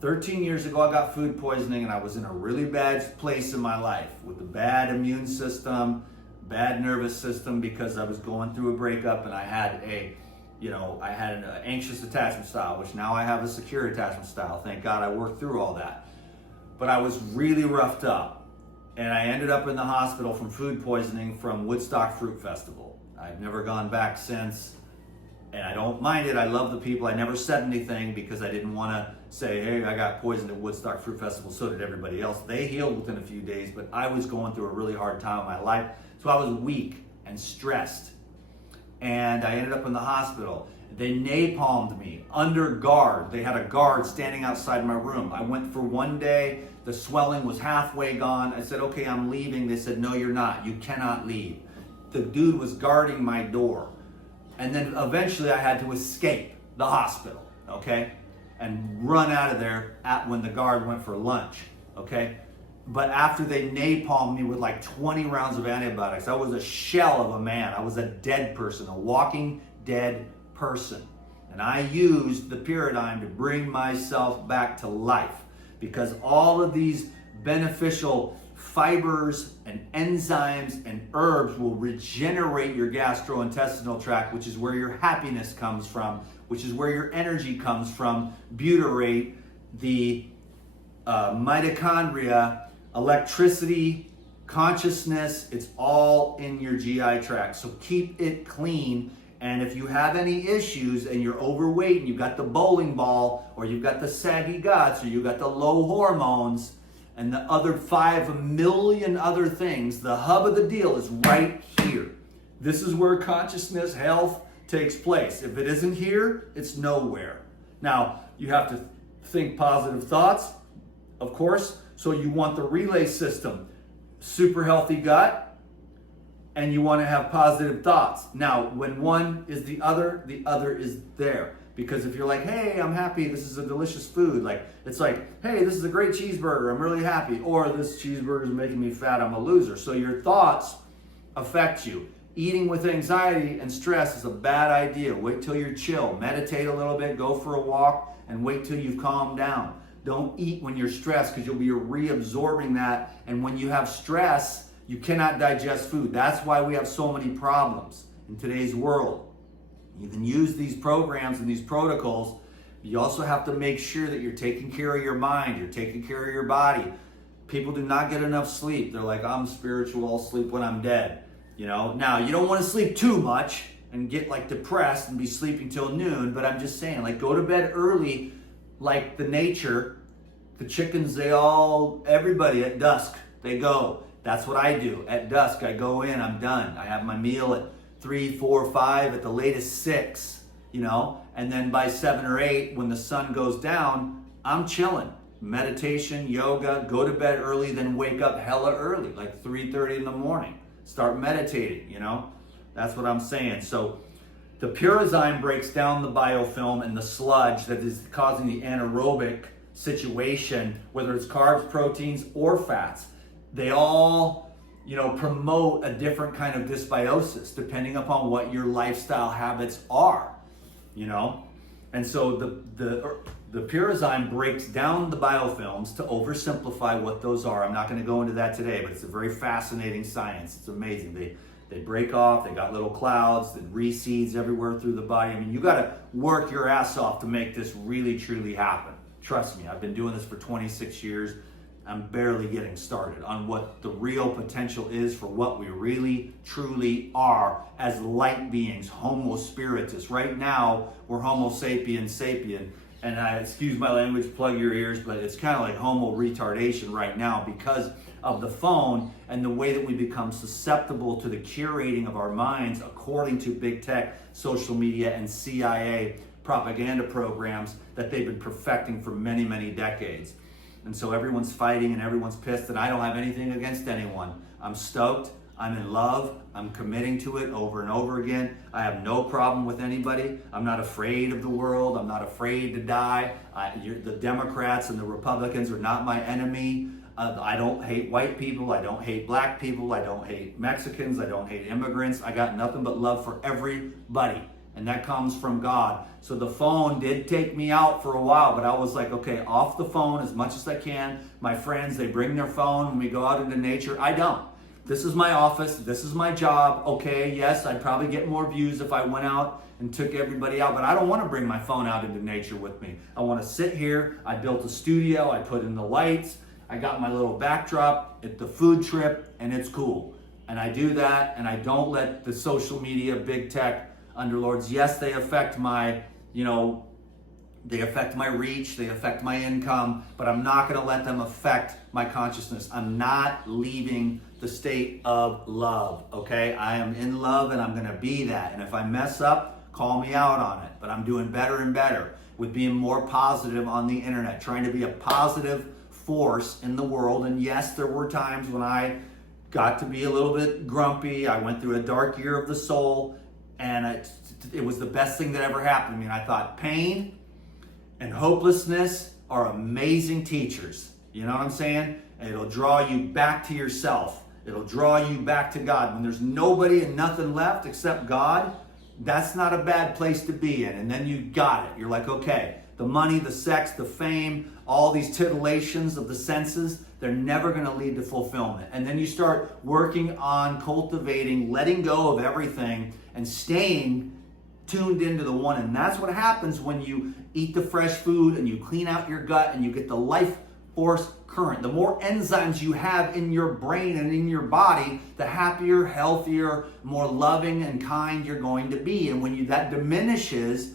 13 years ago. I got food poisoning, and I was in a really bad place in my life with a bad immune system, bad nervous system, because I was going through a breakup, and I had an anxious attachment style, which now I have a secure attachment style. Thank God I worked through all that. But I was really roughed up, and I ended up in the hospital from food poisoning from Woodstock Fruit Festival. I've never gone back since, and I don't mind it. I love the people. I never said anything because I didn't want to say, hey, I got poisoned at Woodstock Fruit Festival. So did everybody else. They healed within a few days, but I was going through a really hard time in my life. So I was weak and stressed, and I ended up in the hospital. They napalmed me under guard. They had a guard standing outside my room. I went for one day. The swelling was halfway gone. I said, okay, I'm leaving. They said, no, you're not. You cannot leave. The dude was guarding my door. And then eventually I had to escape the hospital, okay? And run out of there when the guard went for lunch, okay? But after they napalmed me with like 20 rounds of antibiotics, I was a shell of a man. I was a dead person, a walking dead person. And I used the paradigm to bring myself back to life, because all of these beneficial fibers and enzymes and herbs will regenerate your gastrointestinal tract, which is where your happiness comes from, which is where your energy comes from. Butyrate, the mitochondria, electricity, consciousness, it's all in your GI tract. So keep it clean And if you have any issues and you're overweight and you've got the bowling ball, or you've got the saggy guts, or you've got the low hormones, and the other 5 million other things, the hub of the deal is right here. This is where consciousness, health takes place. If it isn't here, it's nowhere. Now, you have to think positive thoughts, of course. So you want the relay system, super healthy gut, and you want to have positive thoughts. Now, when one is the other is there. Because if you're like, hey, I'm happy, this is a delicious food. Like, it's like, hey, this is a great cheeseburger, I'm really happy. Or this cheeseburger is making me fat, I'm a loser. So your thoughts affect you. Eating with anxiety and stress is a bad idea. Wait till you're chill. Meditate a little bit, go for a walk, and wait till you've calmed down. Don't eat when you're stressed, because you'll be reabsorbing that. And when you have stress, you cannot digest food. That's why we have so many problems in today's world. You can use these programs and these protocols. You also have to make sure that you're taking care of your mind, you're taking care of your body. People do not get enough sleep. They're like, I'm spiritual, I'll sleep when I'm dead. You know, now you don't want to sleep too much and get like depressed and be sleeping till noon, but I'm just saying, like, go to bed early, like the nature. The chickens, everybody at dusk, they go. That's what I do. At dusk, I go in, I'm done. I have my meal at 3, 4, 5, at the latest 6, you know, and then by 7 or 8, when the sun goes down, I'm chilling. Meditation, yoga, go to bed early, then wake up hella early, like 3:30 in the morning. Start meditating, you know. That's what I'm saying. So the pure enzyme breaks down the biofilm and the sludge that is causing the anaerobic situation, whether it's carbs, proteins, or fats. They all, you know, promote a different kind of dysbiosis depending upon what your lifestyle habits are, you know. And so the pure enzyme breaks down the biofilms to oversimplify what those are. I'm not going to go into that today, but it's a very fascinating science. It's amazing. They break off, they got little clouds that reseeds everywhere through the body. I mean, you got to work your ass off to make this really, truly happen. Trust me, I've been doing this for 26 years. I'm barely getting started on what the real potential is for what we really, truly are as light beings, Homo spiritus. Right now, we're Homo sapiens sapien. And excuse my language, plug your ears, but it's kind of like Homo retardation right now because of the phone and the way that we become susceptible to the curating of our minds according to big tech, social media, and CIA propaganda programs that they've been perfecting for many, many decades. And so everyone's fighting and everyone's pissed, and I don't have anything against anyone. I'm stoked. I'm in love. I'm committing to it over and over again. I have no problem with anybody. I'm not afraid of the world. I'm not afraid to die. The Democrats and the Republicans are not my enemy. I don't hate white people. I don't hate black people. I don't hate Mexicans. I don't hate immigrants. I got nothing but love for everybody. And that comes from God. So the phone did take me out for a while, but I was like, okay, off the phone as much as I can. My friends, they bring their phone when we go out into nature. I don't. This is my office. This is my job. Okay, yes, I'd probably get more views if I went out and took everybody out, but I don't want to bring my phone out into nature with me. I want to sit here. I built a studio. I put in the lights. I got my little backdrop at the food trip, and it's cool. And I do that, and I don't let the social media, big tech, underlords, yes, they affect my, they affect my reach, they affect my income, but I'm not going to let them affect my consciousness. I'm not leaving the state of love, okay? I am in love and I'm going to be that. And if I mess up, call me out on it. But I'm doing better and better with being more positive on the internet, trying to be a positive force in the world. And yes, there were times when I got to be a little bit grumpy. I went through a dark year of the soul. And it was the best thing that ever happened to me. And I thought pain and hopelessness are amazing teachers. You know what I'm saying? And it'll draw you back to yourself. It'll draw you back to God. When there's nobody and nothing left except God, that's not a bad place to be in. And then you got it. You're like, okay, the money, the sex, the fame, all these titillations of the senses, they're never going to lead to fulfillment. And then you start working on cultivating, letting go of everything and staying tuned into the one. And that's what happens when you eat the fresh food and you clean out your gut and you get the life force current. The more enzymes you have in your brain and in your body, the happier, healthier, more loving and kind you're going to be. And when that diminishes,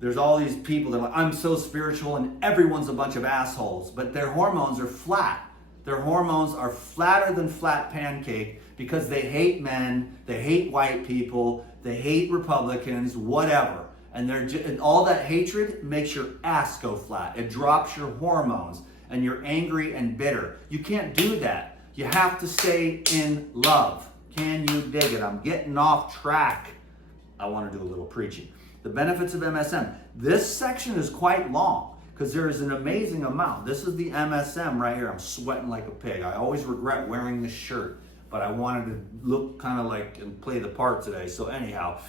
there's all these people that are like, I'm so spiritual and everyone's a bunch of assholes, but their hormones are flat. Their hormones are flatter than flat pancake because they hate men, they hate white people, they hate Republicans, whatever. And all that hatred makes your ass go flat. It drops your hormones and you're angry and bitter. You can't do that. You have to stay in love. Can you dig it? I'm getting off track. I want to do a little preaching. The benefits of MSM. This section is quite long because there is an amazing amount. This is the MSM right here. I'm sweating like a pig. I always regret wearing this shirt, but I wanted to look kind of like and play the part today. So anyhow,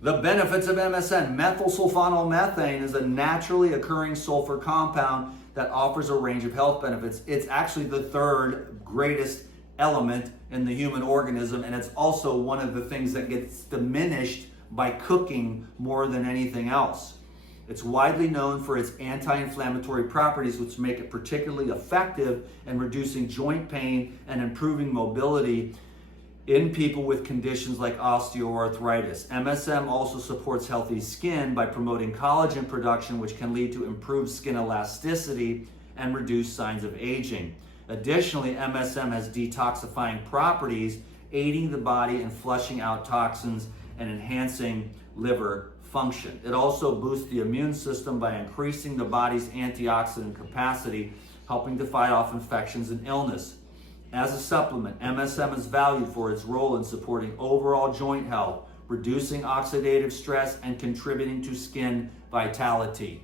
the benefits of MSM. Methylsulfonylmethane is a naturally occurring sulfur compound that offers a range of health benefits. It's actually the third greatest element in the human organism, and it's also one of the things that gets diminished by cooking more than anything else. It's widely known for its anti-inflammatory properties, which make it particularly effective in reducing joint pain and improving mobility in people with conditions like osteoarthritis. MSM also supports healthy skin by promoting collagen production, which can lead to improved skin elasticity and reduce signs of aging. Additionally, MSM has detoxifying properties, aiding the body in flushing out toxins and enhancing liver function. It also boosts the immune system by increasing the body's antioxidant capacity, helping to fight off infections and illness. As a supplement, MSM is valued for its role in supporting overall joint health, reducing oxidative stress, and contributing to skin vitality.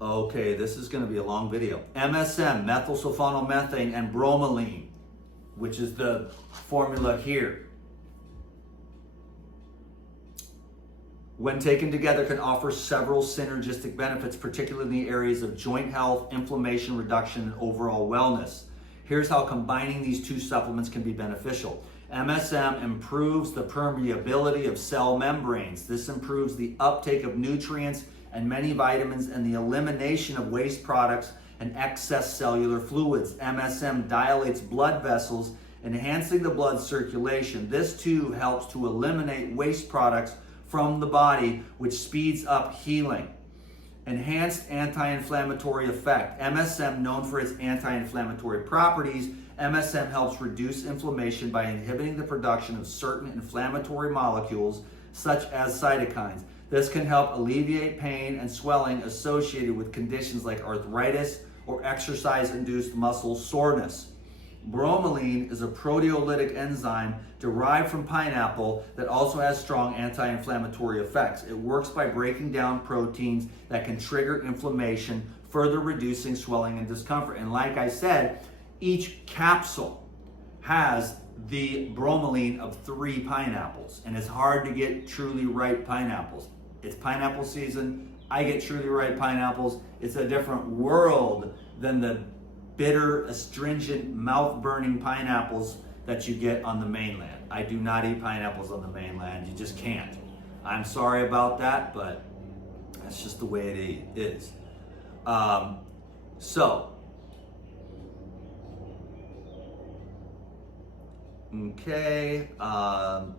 Okay, this is going to be a long video. MSM, methylsulfonylmethane, and bromelain, which is the formula here, when taken together, can offer several synergistic benefits, particularly in the areas of joint health, inflammation reduction, and overall wellness. Here's how combining these two supplements can be beneficial. MSM improves the permeability of cell membranes. This improves the uptake of nutrients and many vitamins and the elimination of waste products and excess cellular fluids. MSM dilates blood vessels, enhancing the blood circulation. This too helps to eliminate waste products from the body, which speeds up healing. Enhanced anti-inflammatory effect. MSM, known for its anti-inflammatory properties, MSM helps reduce inflammation by inhibiting the production of certain inflammatory molecules, such as cytokines. This can help alleviate pain and swelling associated with conditions like arthritis or exercise-induced muscle soreness. Bromelain is a proteolytic enzyme derived from pineapple that also has strong anti-inflammatory effects. It works by breaking down proteins that can trigger inflammation, further reducing swelling and discomfort. And like I said, each capsule has the bromelain of 3 pineapples, and it's hard to get truly ripe pineapples. It's pineapple season. I get truly ripe pineapples. It's a different world than the bitter, astringent, mouth-burning pineapples that you get on the mainland. I do not eat pineapples on the mainland. You just can't. I'm sorry about that, but that's just the way it is.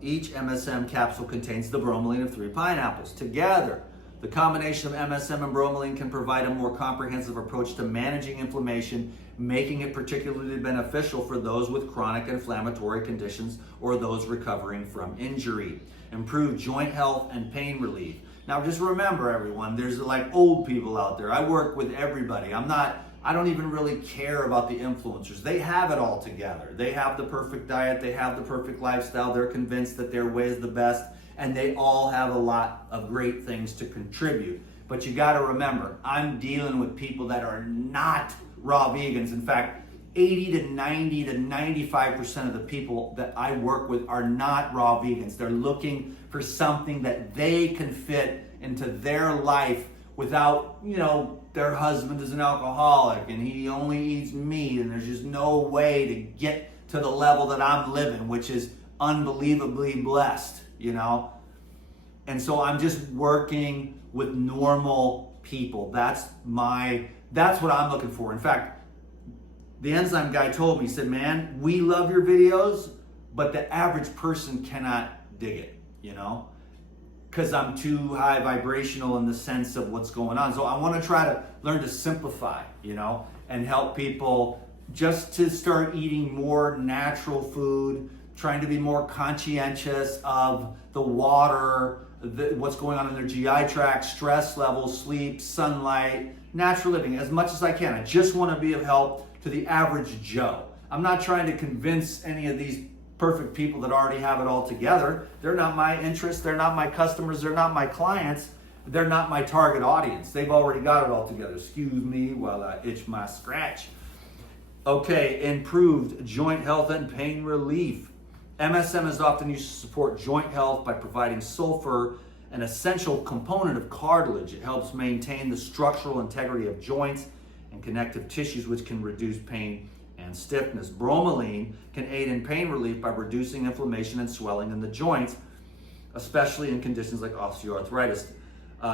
Each MSM capsule contains the bromelain of 3 pineapples. Together, the combination of MSM and bromelain can provide a more comprehensive approach to managing inflammation, making it particularly beneficial for those with chronic inflammatory conditions or those recovering from injury. Improve joint health and pain relief. Now just remember, everyone, there's like old people out there. I work with everybody. I don't even really care about the influencers. They have it all together. They have the perfect diet. They have the perfect lifestyle. They're convinced that their way is the best. And they all have a lot of great things to contribute. But you gotta remember, I'm dealing with people that are not raw vegans. In fact, 80 to 90 to 95% of the people that I work with are not raw vegans. They're looking for something that they can fit into their life without, their husband is an alcoholic and he only eats meat and there's just no way to get to the level that I'm living, which is unbelievably blessed. And so I'm just working with normal people. That's what I'm looking for. In fact, the enzyme guy told me, he said, man, we love your videos, but the average person cannot dig it, because I'm too high vibrational in the sense of what's going on. So I want to try to learn to simplify, and help people just to start eating more natural food, trying to be more conscientious of the water, what's going on in their GI tract, stress levels, sleep, sunlight, natural living, as much as I can. I just want to be of help to the average Joe. I'm not trying to convince any of these perfect people that already have it all together. They're not my interest, they're not my customers, they're not my clients, they're not my target audience. They've already got it all together. Excuse me while I itch my scratch. Okay, improved joint health and pain relief. MSM is often used to support joint health by providing sulfur, an essential component of cartilage. It helps maintain the structural integrity of joints and connective tissues, which can reduce pain and stiffness. Bromelain can aid in pain relief by reducing inflammation and swelling in the joints, especially in conditions like osteoarthritis.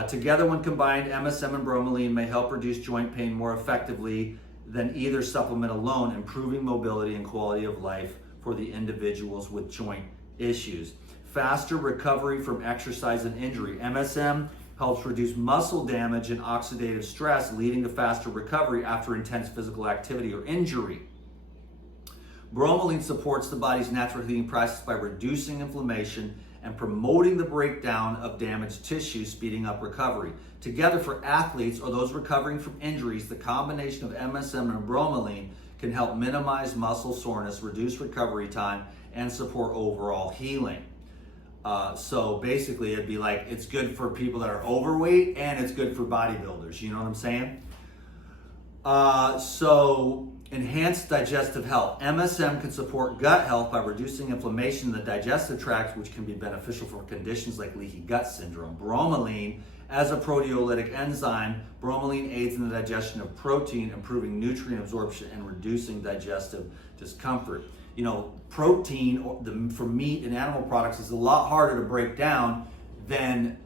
Together, when combined, MSM and bromelain may help reduce joint pain more effectively than either supplement alone, improving mobility and quality of life for the individuals with joint issues. Faster recovery from exercise and injury. MSM helps reduce muscle damage and oxidative stress, leading to faster recovery after intense physical activity or injury. Bromelain supports the body's natural healing process by reducing inflammation and promoting the breakdown of damaged tissue, speeding up recovery. Together, for athletes or those recovering from injuries, the combination of MSM and bromelain can help minimize muscle soreness, reduce recovery time, and support overall healing. So basically, it'd be like it's good for people that are overweight and it's good for bodybuilders. You know what I'm saying? So enhanced digestive health. MSM can support gut health by reducing inflammation in the digestive tract, which can be beneficial for conditions like leaky gut syndrome. Bromelain, as a proteolytic enzyme, bromelain aids in the digestion of protein, improving nutrient absorption and reducing digestive discomfort. Protein for meat and animal products is a lot harder to break down than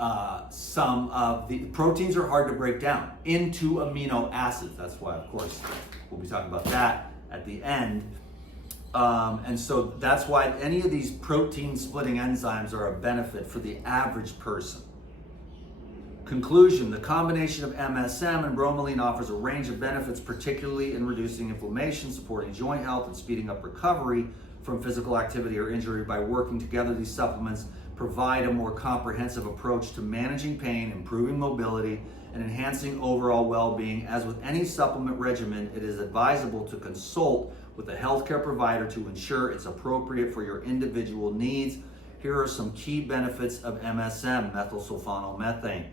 some of the proteins are hard to break down into amino acids. That's why, of course, we'll be talking about that at the end. And so that's why any of these protein splitting enzymes are a benefit for the average person. Conclusion: the combination of MSM and bromelain offers a range of benefits, particularly in reducing inflammation, supporting joint health, and speeding up recovery from physical activity or injury. By working together, these supplements provide a more comprehensive approach to managing pain, improving mobility, and enhancing overall well-being. As with any supplement regimen, it is advisable to consult with a healthcare provider to ensure it's appropriate for your individual needs. Here are some key benefits of MSM, methylsulfonylmethane.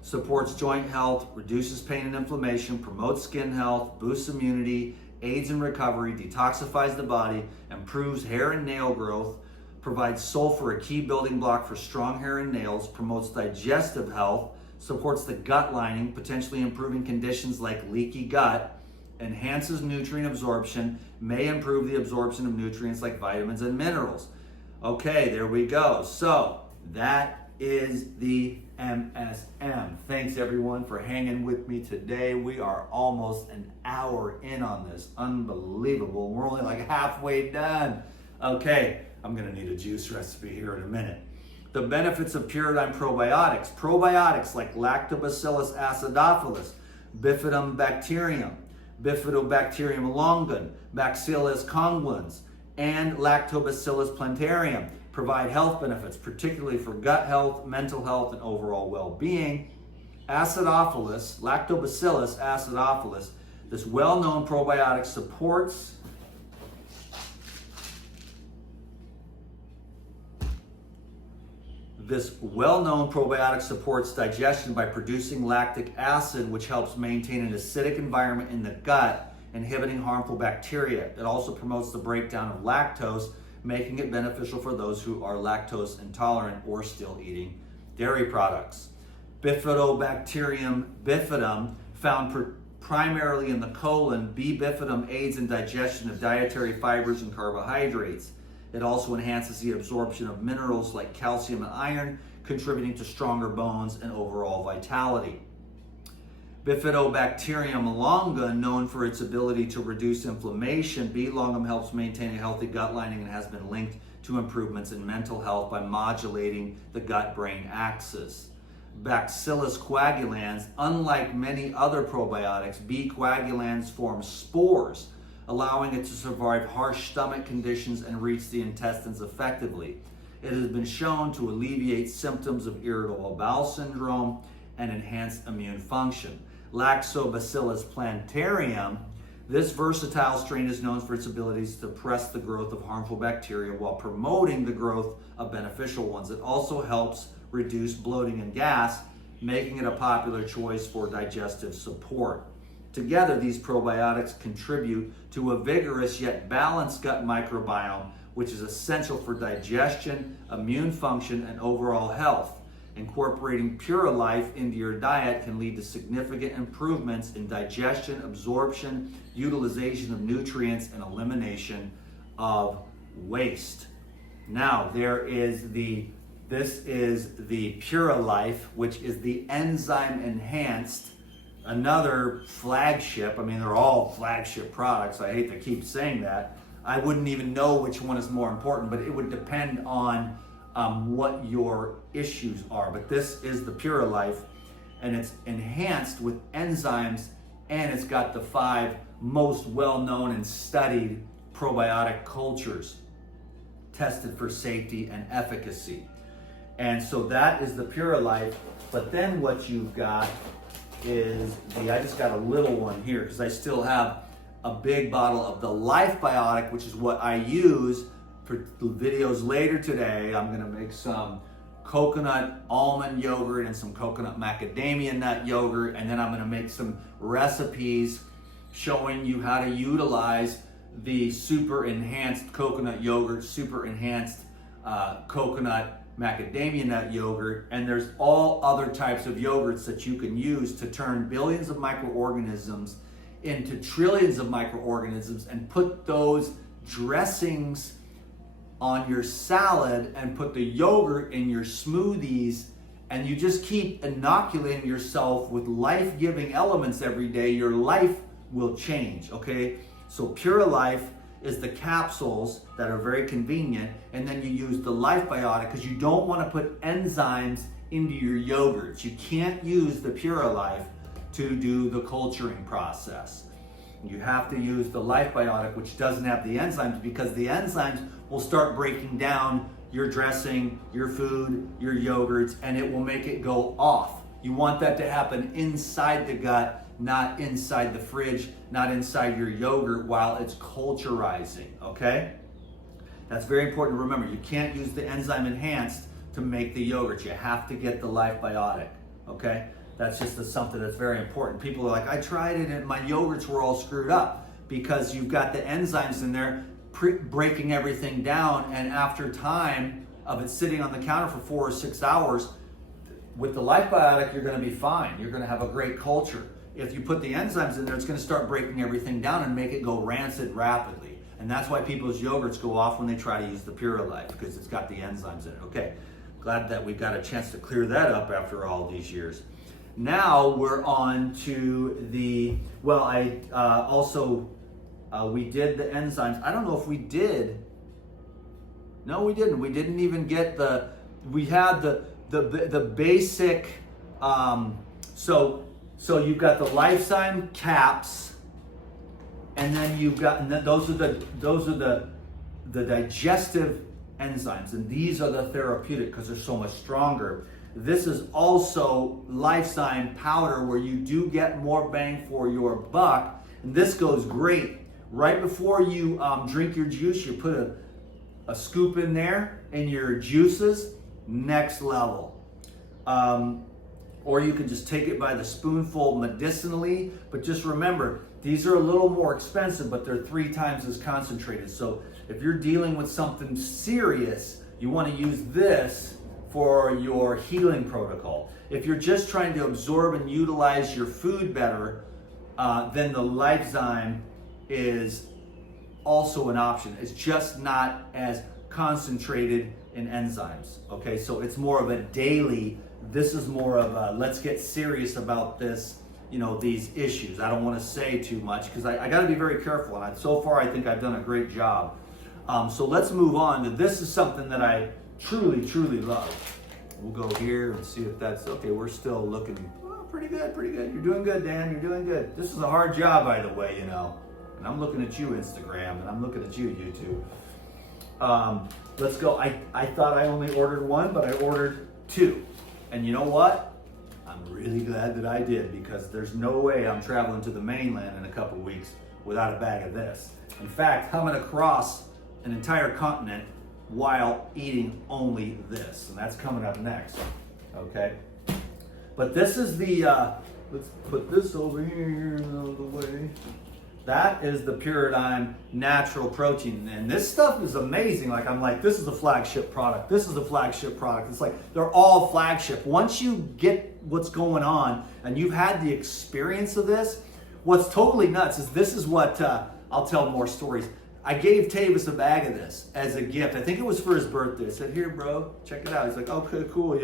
Supports joint health, reduces pain and inflammation, promotes skin health, boosts immunity, aids in recovery, detoxifies the body, improves hair and nail growth, provides sulfur, a key building block for strong hair and nails, promotes digestive health, supports the gut lining, potentially improving conditions like leaky gut, enhances nutrient absorption, may improve the absorption of nutrients like vitamins and minerals. Okay, there we go. So that is the MSM. Thanks everyone for hanging with me today. We are almost an hour in on this. Unbelievable. We're only like halfway done. Okay, I'm gonna need a juice recipe here in a minute. The benefits of Puridyne probiotics. Probiotics like Lactobacillus acidophilus, Bifidobacterium, Bifidobacterium longan, Bacillus congruens, and Lactobacillus plantarum provide health benefits, particularly for gut health, mental health, and overall well-being. Acidophilus, Lactobacillus acidophilus, this well-known probiotic supports digestion by producing lactic acid, which helps maintain an acidic environment in the gut, inhibiting harmful bacteria. It also promotes the breakdown of lactose, making it beneficial for those who are lactose intolerant or still eating dairy products. Bifidobacterium bifidum, found primarily in the colon, B. bifidum aids in digestion of dietary fibers and carbohydrates. It also enhances the absorption of minerals like calcium and iron, contributing to stronger bones and overall vitality. Bifidobacterium longa, known for its ability to reduce inflammation. B. longum helps maintain a healthy gut lining and has been linked to improvements in mental health by modulating the gut-brain axis. Bacillus coagulans, unlike many other probiotics, B. coagulans form spores, allowing it to survive harsh stomach conditions and reach the intestines effectively. It has been shown to alleviate symptoms of irritable bowel syndrome and enhance immune function. Lactobacillus plantarum, this versatile strain is known for its abilities to suppress the growth of harmful bacteria while promoting the growth of beneficial ones. It also helps reduce bloating and gas, making it a popular choice for digestive support. Together, these probiotics contribute to a vigorous yet balanced gut microbiome, which is essential for digestion, immune function, and overall health. Incorporating Purolife into your diet can lead to significant improvements in digestion, absorption, utilization of nutrients, and elimination of waste. Now, this is the Purolife, which is the enzyme enhanced, another flagship. I mean, they're all flagship products. I hate to keep saying that. I wouldn't even know which one is more important, but it would depend on what your issues are. But this is the Purolife, and it's enhanced with enzymes, and it's got the 5 most well-known and studied probiotic cultures tested for safety and efficacy. And so that is the Purolife. But then what you've got is I just got a little one here because I still have a big bottle of the Life Biotic, which is what I use for the videos later today. I'm gonna make some coconut almond yogurt and some coconut macadamia nut yogurt, and then I'm gonna make some recipes showing you how to utilize the super enhanced coconut yogurt, super enhanced coconut macadamia nut yogurt, and there's all other types of yogurts that you can use to turn billions of microorganisms into trillions of microorganisms and put those dressings on your salad and put the yogurt in your smoothies, and you just keep inoculating yourself with life-giving elements every day. Your life will change, okay? So Purolife is the capsules that are very convenient, and then you use the Life Biotic because you don't want to put enzymes into your yogurts. You can't use the Purolife to do the culturing process. You have to use the Life Biotic, which doesn't have the enzymes, because the enzymes will start breaking down your dressing, your food, your yogurts, and it will make it go off. You want that to happen inside the gut, not inside the fridge, not inside your yogurt while it's culturizing, okay? That's very important to remember. You can't use the enzyme enhanced to make the yogurt. You have to get the Life Biotic, okay? That's just something that's very important. People are like, I tried it and my yogurts were all screwed up because you've got the enzymes in there breaking everything down, and after time of it sitting on the counter for 4 or 6 hours, with the Life Biotic, you're gonna be fine. You're gonna have a great culture. If you put the enzymes in there, it's gonna start breaking everything down and make it go rancid rapidly. And that's why people's yogurts go off when they try to use the Purolife, because it's got the enzymes in it. Okay, glad that we got a chance to clear that up after all these years. Now we're on to the, we did the enzymes. I don't know if we did. No, we didn't. We didn't even get we had the basic, so you've got the Lifetime caps, and then you've got, and then those are the digestive enzymes, and these are the therapeutic because they're so much stronger. This is also Lifetime powder, where you do get more bang for your buck, and this goes great. Right before you drink your juice, you put a scoop in there in your juices, next level. Or you can just take it by the spoonful medicinally, but just remember, these are a little more expensive, but they're 3 times as concentrated. So if you're dealing with something serious, you want to use this for your healing protocol. If you're just trying to absorb and utilize your food better, then the Lifetime is also an option. It's just not as concentrated in enzymes, okay? So it's more of a daily, this is more of a, let's get serious about this these issues. I don't want to say too much because I got to be very careful, and so far I think I've done a great job. So let's move on to this. Is something that I truly, truly love. We'll go here and see if that's okay. We're still looking pretty good, pretty good. You're doing good, Dan. You're doing good. This is a hard job, by the way, And I'm looking at you, Instagram, and I'm looking at you, YouTube. Let's go. I thought I only ordered one, but I ordered two. And you know what? I'm really glad that I did, because there's no way I'm traveling to the mainland in a couple weeks without a bag of this. In fact, I'm going to cross an entire continent while eating only this, and that's coming up next. Okay, but this is the let's put this over here out of the way. That is the Enzyme natural protein, and this stuff is amazing. I'm like, this is a flagship product. This is a flagship product. It's like they're all flagship. Once you get what's going on and you've had the experience of this, what's totally nuts is this is what I'll tell more stories. I gave Tavis a bag of this as a gift. I think it was for his birthday. I said, here, bro, check it out. He's like, okay, cool,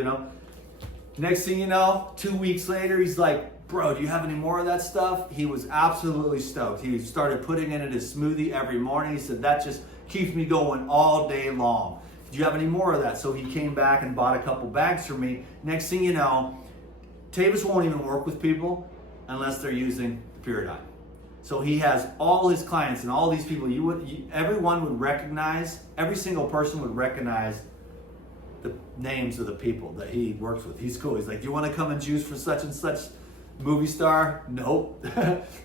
Next thing you know, 2 weeks later, he's like, bro, do you have any more of that stuff? He was absolutely stoked. He started putting it in his smoothie every morning. He said, that just keeps me going all day long. Do you have any more of that? So he came back and bought a couple bags for me. Next thing you know, Tavis won't even work with people unless they're using Enzyme. So he has all his clients and all these people, everyone would recognize, every single person would recognize the names of the people that he works with. He's cool. He's like, do you want to come and juice for such and such movie star? Nope.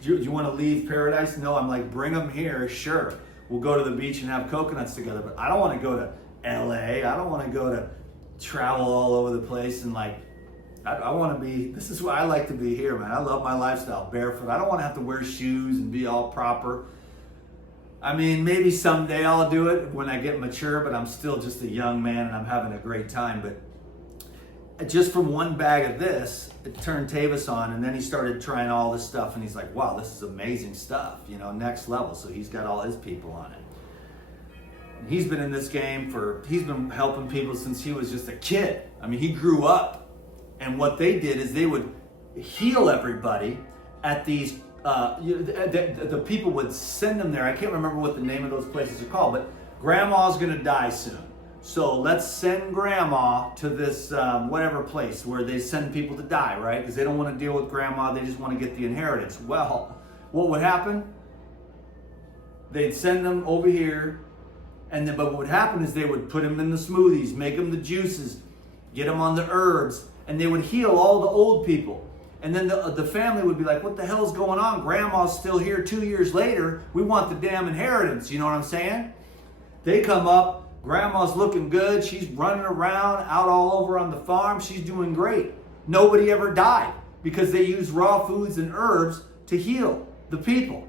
do you want to leave paradise? No. I'm like, bring them here. Sure. We'll go to the beach and have coconuts together, but I don't want to go to LA. I don't want to go to travel all over the place and I want to be, this is why I like to be here, man. I love my lifestyle, barefoot. I don't want to have to wear shoes and be all proper. I mean, maybe someday I'll do it when I get mature, but I'm still just a young man and I'm having a great time. But just from one bag of this, it turned Tavis on, and then he started trying all this stuff, and he's like, wow, this is amazing stuff, next level. So he's got all his people on it. And he's been in this game he's been helping people since he was just a kid. I mean, he grew up. And what they did is they would heal everybody at these, the people would send them there. I can't remember what the name of those places are called, but grandma's going to die soon. So let's send grandma to this whatever place where they send people to die, right? Because they don't want to deal with grandma. They just want to get the inheritance. Well, what would happen? They'd send them over here. But what would happen is they would put them in the smoothies, make them the juices, get them on the herbs, and they would heal all the old people. And then the family would be like, what the hell's going on? Grandma's still here 2 years later. We want the damn inheritance. You know what I'm saying? They come up. Grandma's looking good. She's running around out all over on the farm. She's doing great. Nobody ever died because they use raw foods and herbs to heal the people.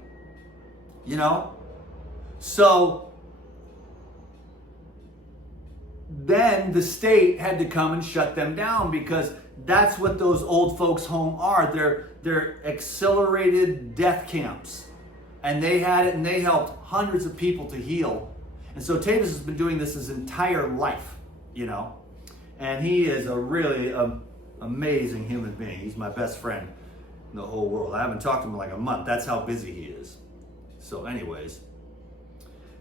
So then the state had to come and shut them down, because that's what those old folks' home are. They're accelerated death camps. And they had it, and they helped hundreds of people to heal. And so Tavis has been doing this his entire life, And he is a really amazing human being. He's my best friend in the whole world. I haven't talked to him in like a month. That's how busy he is. So anyways,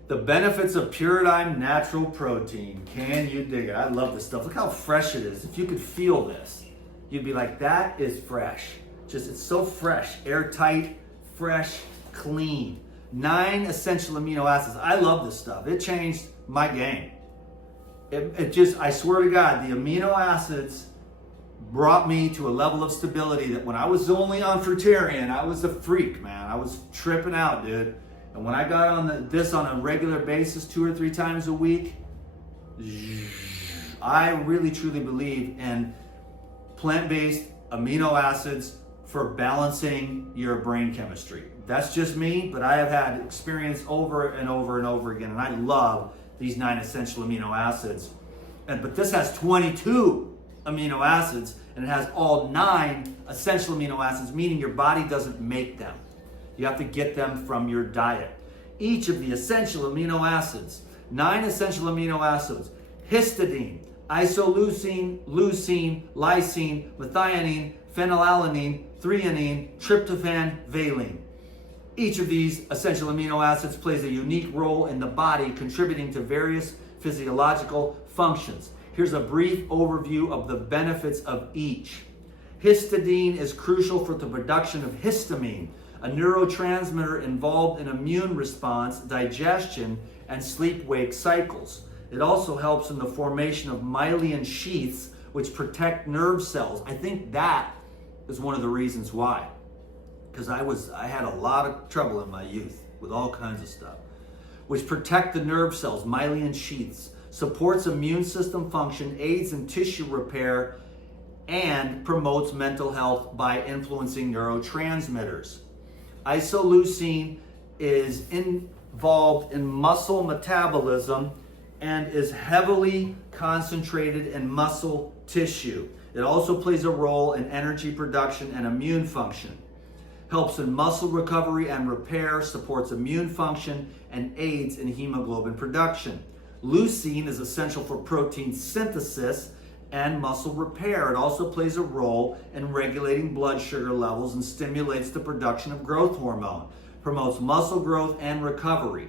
the benefits of Enzyme natural protein. Can you dig it? I love this stuff. Look how fresh it is. If you could feel this, you'd be like, that is fresh. It's so fresh, airtight, fresh, clean. 9 essential amino acids. I love this stuff. It changed my game. I swear to God, the amino acids brought me to a level of stability that when I was only on Fruitarian, I was a freak, man. I was tripping out, dude. And when I got on this on a regular basis, 2 or 3 times a week, I really truly believe in plant-based amino acids for balancing your brain chemistry. That's just me, but I have had experience over and over and over again, and I love these 9 essential amino acids. But this has 22 amino acids, and it has all 9 essential amino acids, meaning your body doesn't make them. You have to get them from your diet. Each of the essential amino acids, 9 essential amino acids, histidine, isoleucine, leucine, lysine, methionine, phenylalanine, threonine, tryptophan, valine. Each of these essential amino acids plays a unique role in the body, contributing to various physiological functions. Here's a brief overview of the benefits of each. Histidine is crucial for the production of histamine, a neurotransmitter involved in immune response, digestion, and sleep-wake cycles. It also helps in the formation of myelin sheaths, which protect nerve cells. I think that is one of the reasons why. Because I had a lot of trouble in my youth with all kinds of stuff. Which protect the nerve cells, myelin sheaths, supports immune system function, aids in tissue repair, and promotes mental health by influencing neurotransmitters. Isoleucine is involved in muscle metabolism and is heavily concentrated in muscle tissue. It also plays a role in energy production and immune function. Helps in muscle recovery and repair, supports immune function, and aids in hemoglobin production. Leucine is essential for protein synthesis and muscle repair. It also plays a role in regulating blood sugar levels and stimulates the production of growth hormone. Promotes muscle growth and recovery.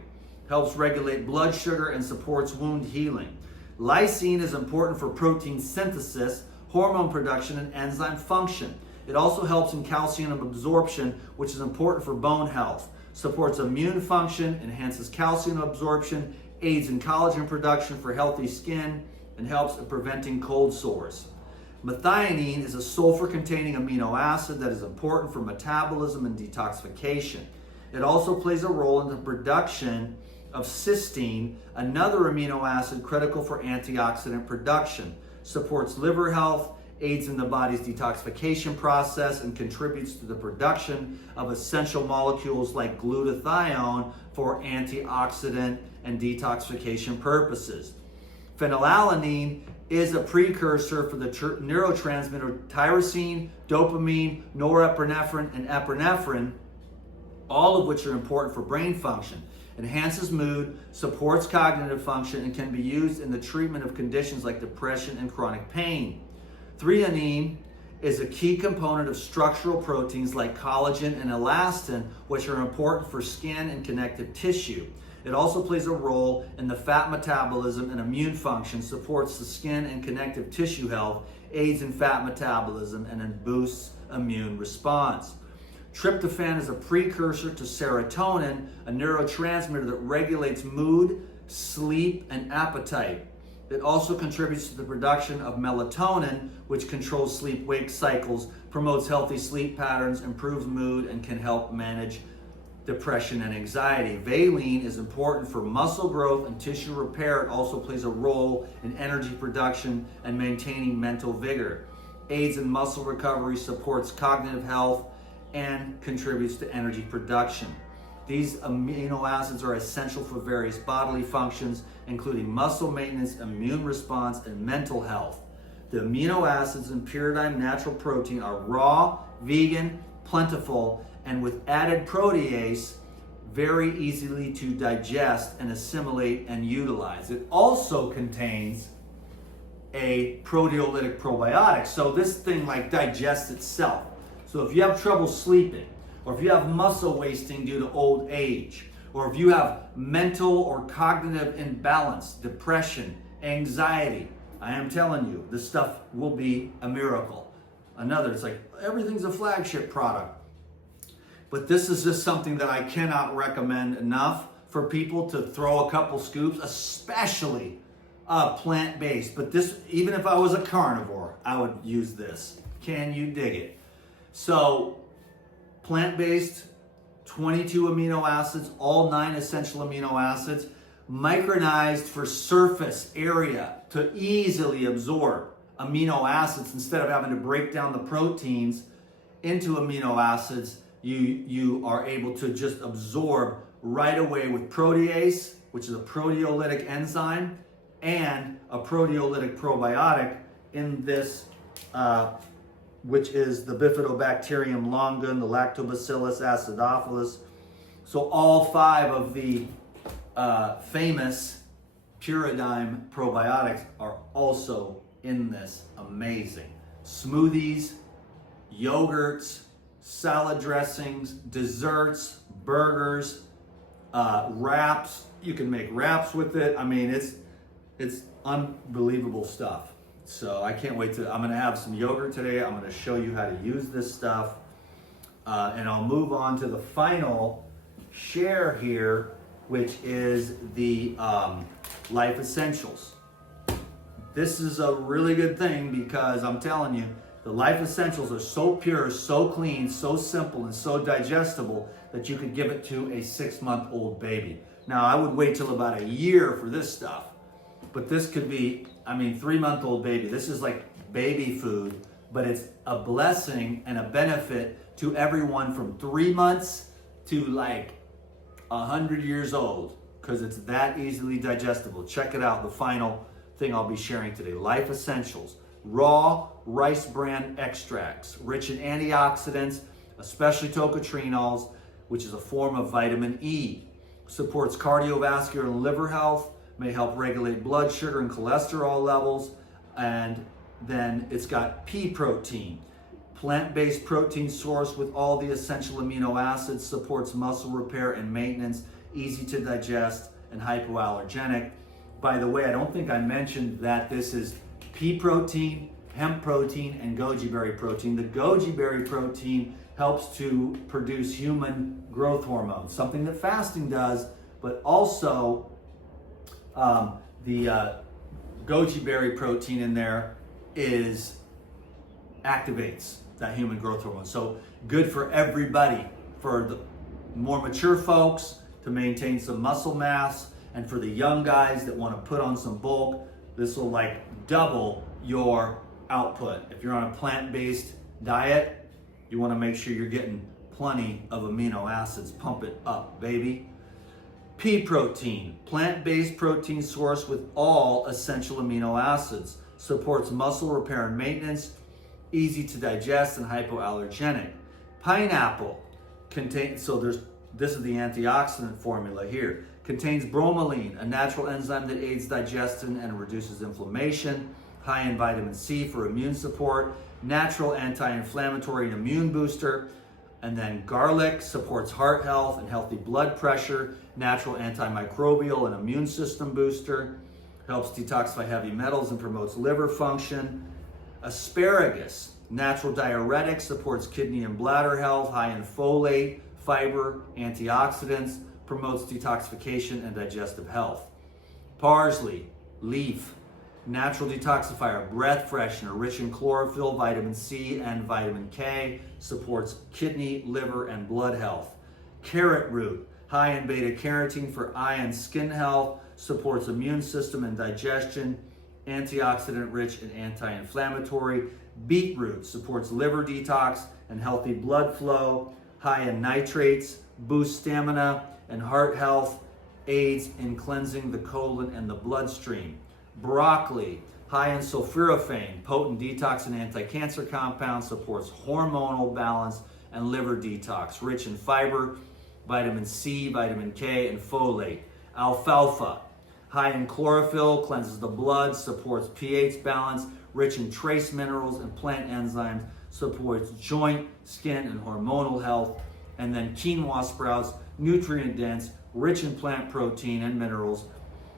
Helps regulate blood sugar and supports wound healing. Lysine is important for protein synthesis, hormone production, and enzyme function. It also helps in calcium absorption, which is important for bone health. Supports immune function, enhances calcium absorption, aids in collagen production for healthy skin, and helps in preventing cold sores. Methionine is a sulfur-containing amino acid that is important for metabolism and detoxification. It also plays a role in the production of cysteine, another amino acid critical for antioxidant production. Supports liver health, aids in the body's detoxification process, and contributes to the production of essential molecules like glutathione for antioxidant and detoxification purposes. Phenylalanine is a precursor for the neurotransmitter tyrosine, dopamine, norepinephrine, and epinephrine, all of which are important for brain function. Enhances mood, supports cognitive function, and can be used in the treatment of conditions like depression and chronic pain. Threonine is a key component of structural proteins like collagen and elastin, which are important for skin and connective tissue. It also plays a role in the fat metabolism and immune function, supports the skin and connective tissue health, aids in fat metabolism, and then boosts immune response. Tryptophan is a precursor to serotonin, a neurotransmitter that regulates mood, sleep, and appetite. It also contributes to the production of melatonin, which controls sleep-wake cycles, promotes healthy sleep patterns, improves mood, and can help manage depression and anxiety. Valine is important for muscle growth and tissue repair. It also plays a role in energy production and maintaining mental vigor. Aids in muscle recovery, supports cognitive health, and contributes to energy production. These amino acids are essential for various bodily functions, including muscle maintenance, immune response, and mental health. The amino acids in Pyridine natural protein are raw, vegan, plentiful, and with added protease, very easily to digest and assimilate and utilize. It also contains a proteolytic probiotic, so this thing like digests itself. So if you have trouble sleeping, or if you have muscle wasting due to old age, or if you have mental or cognitive imbalance, depression, anxiety, I am telling you, this stuff will be a miracle. It's like everything's a flagship product. But this is just something that I cannot recommend enough for people to throw a couple scoops, especially plant-based. But this, even if I was a carnivore, I would use this. Can you dig it? So, plant-based, 22 amino acids, all 9 essential amino acids, micronized for surface area to easily absorb amino acids instead of having to break down the proteins into amino acids. You are able to just absorb right away with protease, which is a proteolytic enzyme, and a proteolytic probiotic in this, which is the Bifidobacterium longan, the Lactobacillus acidophilus. So all 5 of the famous Pyridine probiotics are also in this. Amazing. Smoothies, yogurts, salad dressings, desserts, burgers, wraps. You can make wraps with it. I mean, it's unbelievable stuff. So I can't wait I'm gonna have some yogurt today. I'm gonna show you how to use this stuff. And I'll move on to the final share here, which is the Life Essentials. This is a really good thing because I'm telling you, the Life Essentials are so pure, so clean, so simple, and so digestible that you could give it to a 6-month-old baby. Now, I would wait till about a year for this stuff, but this could be, 3-month-old baby. This is like baby food, but it's a blessing and a benefit to everyone from 3 months to like 100 years old, because it's that easily digestible. Check it out, the final thing I'll be sharing today. Life Essentials. Raw rice bran extracts, rich in antioxidants, especially tocotrienols, which is a form of vitamin E. Supports cardiovascular and liver health, may help regulate blood sugar and cholesterol levels, and then it's got pea protein. Plant-based protein source with all the essential amino acids, supports muscle repair and maintenance, easy to digest, and hypoallergenic. By the way, I don't think I mentioned that this is pea protein, hemp protein, and goji berry protein. The goji berry protein helps to produce human growth hormones, something that fasting does, but also the goji berry protein in there activates that human growth hormone. So good for everybody, for the more mature folks to maintain some muscle mass, and for the young guys that want to put on some bulk. This will like double your output. If you're on a plant-based diet, you want to make sure you're getting plenty of amino acids. Pump it up, baby. Pea protein, plant-based protein source with all essential amino acids. Supports muscle repair and maintenance, easy to digest, and hypoallergenic. Pineapple contains, this is the antioxidant formula here. Contains bromelain, a natural enzyme that aids digestion and reduces inflammation. High in vitamin C for immune support. Natural anti-inflammatory and immune booster. And then garlic supports heart health and healthy blood pressure. Natural antimicrobial and immune system booster. Helps detoxify heavy metals and promotes liver function. Asparagus, natural diuretic, supports kidney and bladder health. High in folate, fiber, antioxidants. Promotes detoxification and digestive health. Parsley, leaf, natural detoxifier, breath freshener, rich in chlorophyll, vitamin C, and vitamin K, supports kidney, liver, and blood health. Carrot root, high in beta carotene for eye and skin health, supports immune system and digestion, antioxidant rich and anti-inflammatory. Beetroot supports liver detox and healthy blood flow, high in nitrates, boosts stamina and heart health, aids in cleansing the colon and the bloodstream. Broccoli, high in sulforaphane, potent detox and anti-cancer compounds, supports hormonal balance and liver detox, rich in fiber, vitamin C, vitamin K, and folate. Alfalfa, high in chlorophyll, cleanses the blood, supports pH balance, rich in trace minerals and plant enzymes, supports joint, skin, and hormonal health. And then quinoa sprouts, nutrient dense, rich in plant protein and minerals,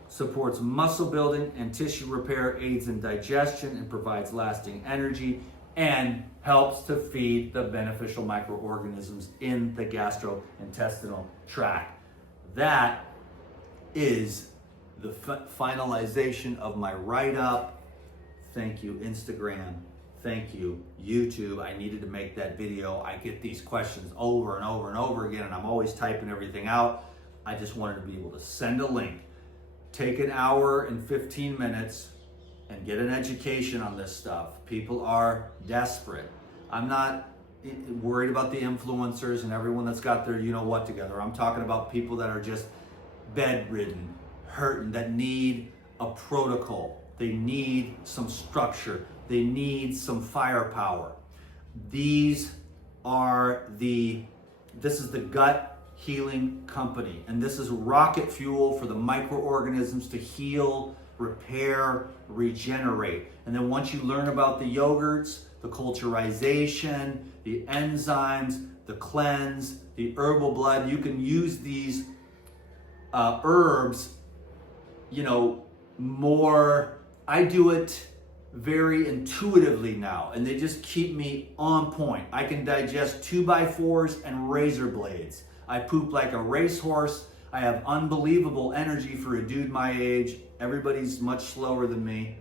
supports muscle building and tissue repair, aids in digestion, and provides lasting energy, and helps to feed the beneficial microorganisms in the gastrointestinal tract. That is the finalization of my write-up. Thank you, Instagram. Thank you, YouTube. I needed to make that video. I get these questions over and over and over again, and I'm always typing everything out. I just wanted to be able to send a link. Take an hour and 15 minutes and get an education on this stuff. People are desperate. I'm not worried about the influencers and everyone that's got their you-know-what together. I'm talking about people that are just bedridden, hurting, that need a protocol. They need some structure. They need some firepower. This is the Gut Healing Company, and this is rocket fuel for the microorganisms to heal, repair, regenerate. And then once you learn about the yogurts, the culturization, the enzymes, the cleanse, the herbal blood, you can use these herbs, more. I do it very intuitively now, and they just keep me on point. I can digest 2x4s and razor blades. I poop like a racehorse. I have unbelievable energy for a dude my age. Everybody's much slower than me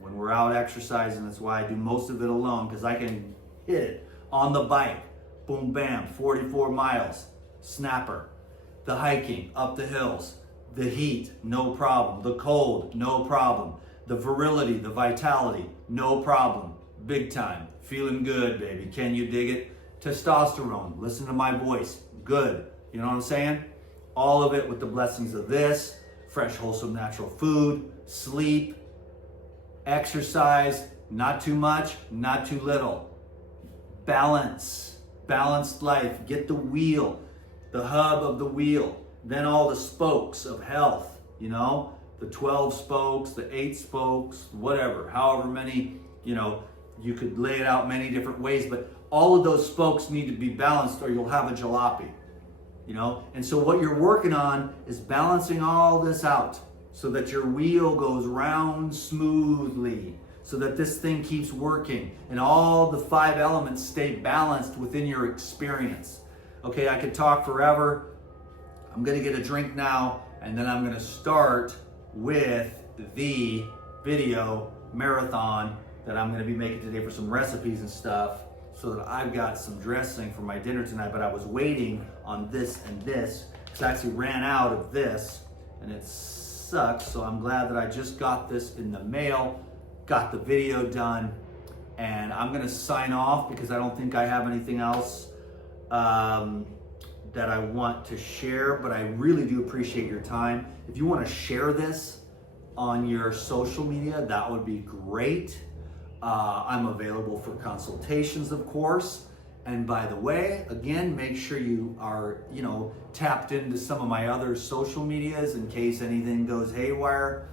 when we're out exercising. That's why I do most of it alone, because I can hit it on the bike. Boom, bam, 44 miles, snapper. The hiking up the hills, the heat, no problem. The cold, no problem. The virility, the vitality, no problem. Big time. Feeling good, baby. Can you dig it? Testosterone, listen to my voice. Good. You know what I'm saying? All of it with the blessings of this, fresh, wholesome, natural food, sleep, exercise, not too much, not too little. Balance, balanced life. Get the wheel, the hub of the wheel, then all the spokes of health, the 12 spokes, the 8 spokes, whatever, however many, you could lay it out many different ways, but all of those spokes need to be balanced or you'll have a jalopy, And so what you're working on is balancing all this out so that your wheel goes round smoothly, so that this thing keeps working and all the 5 elements stay balanced within your experience. Okay, I could talk forever. I'm gonna get a drink now, and then I'm gonna start with the video marathon that I'm gonna be making today for some recipes and stuff, so that I've got some dressing for my dinner tonight. But I was waiting on this and this, because I actually ran out of this, and it sucks. So I'm glad that I just got this in the mail, got the video done, and I'm gonna sign off because I don't think I have anything else that I want to share, but I really do appreciate your time. If you want to share this on your social media, that would be great. I'm available for consultations, of course. And by the way, again, make sure you are, tapped into some of my other social medias in case anything goes haywire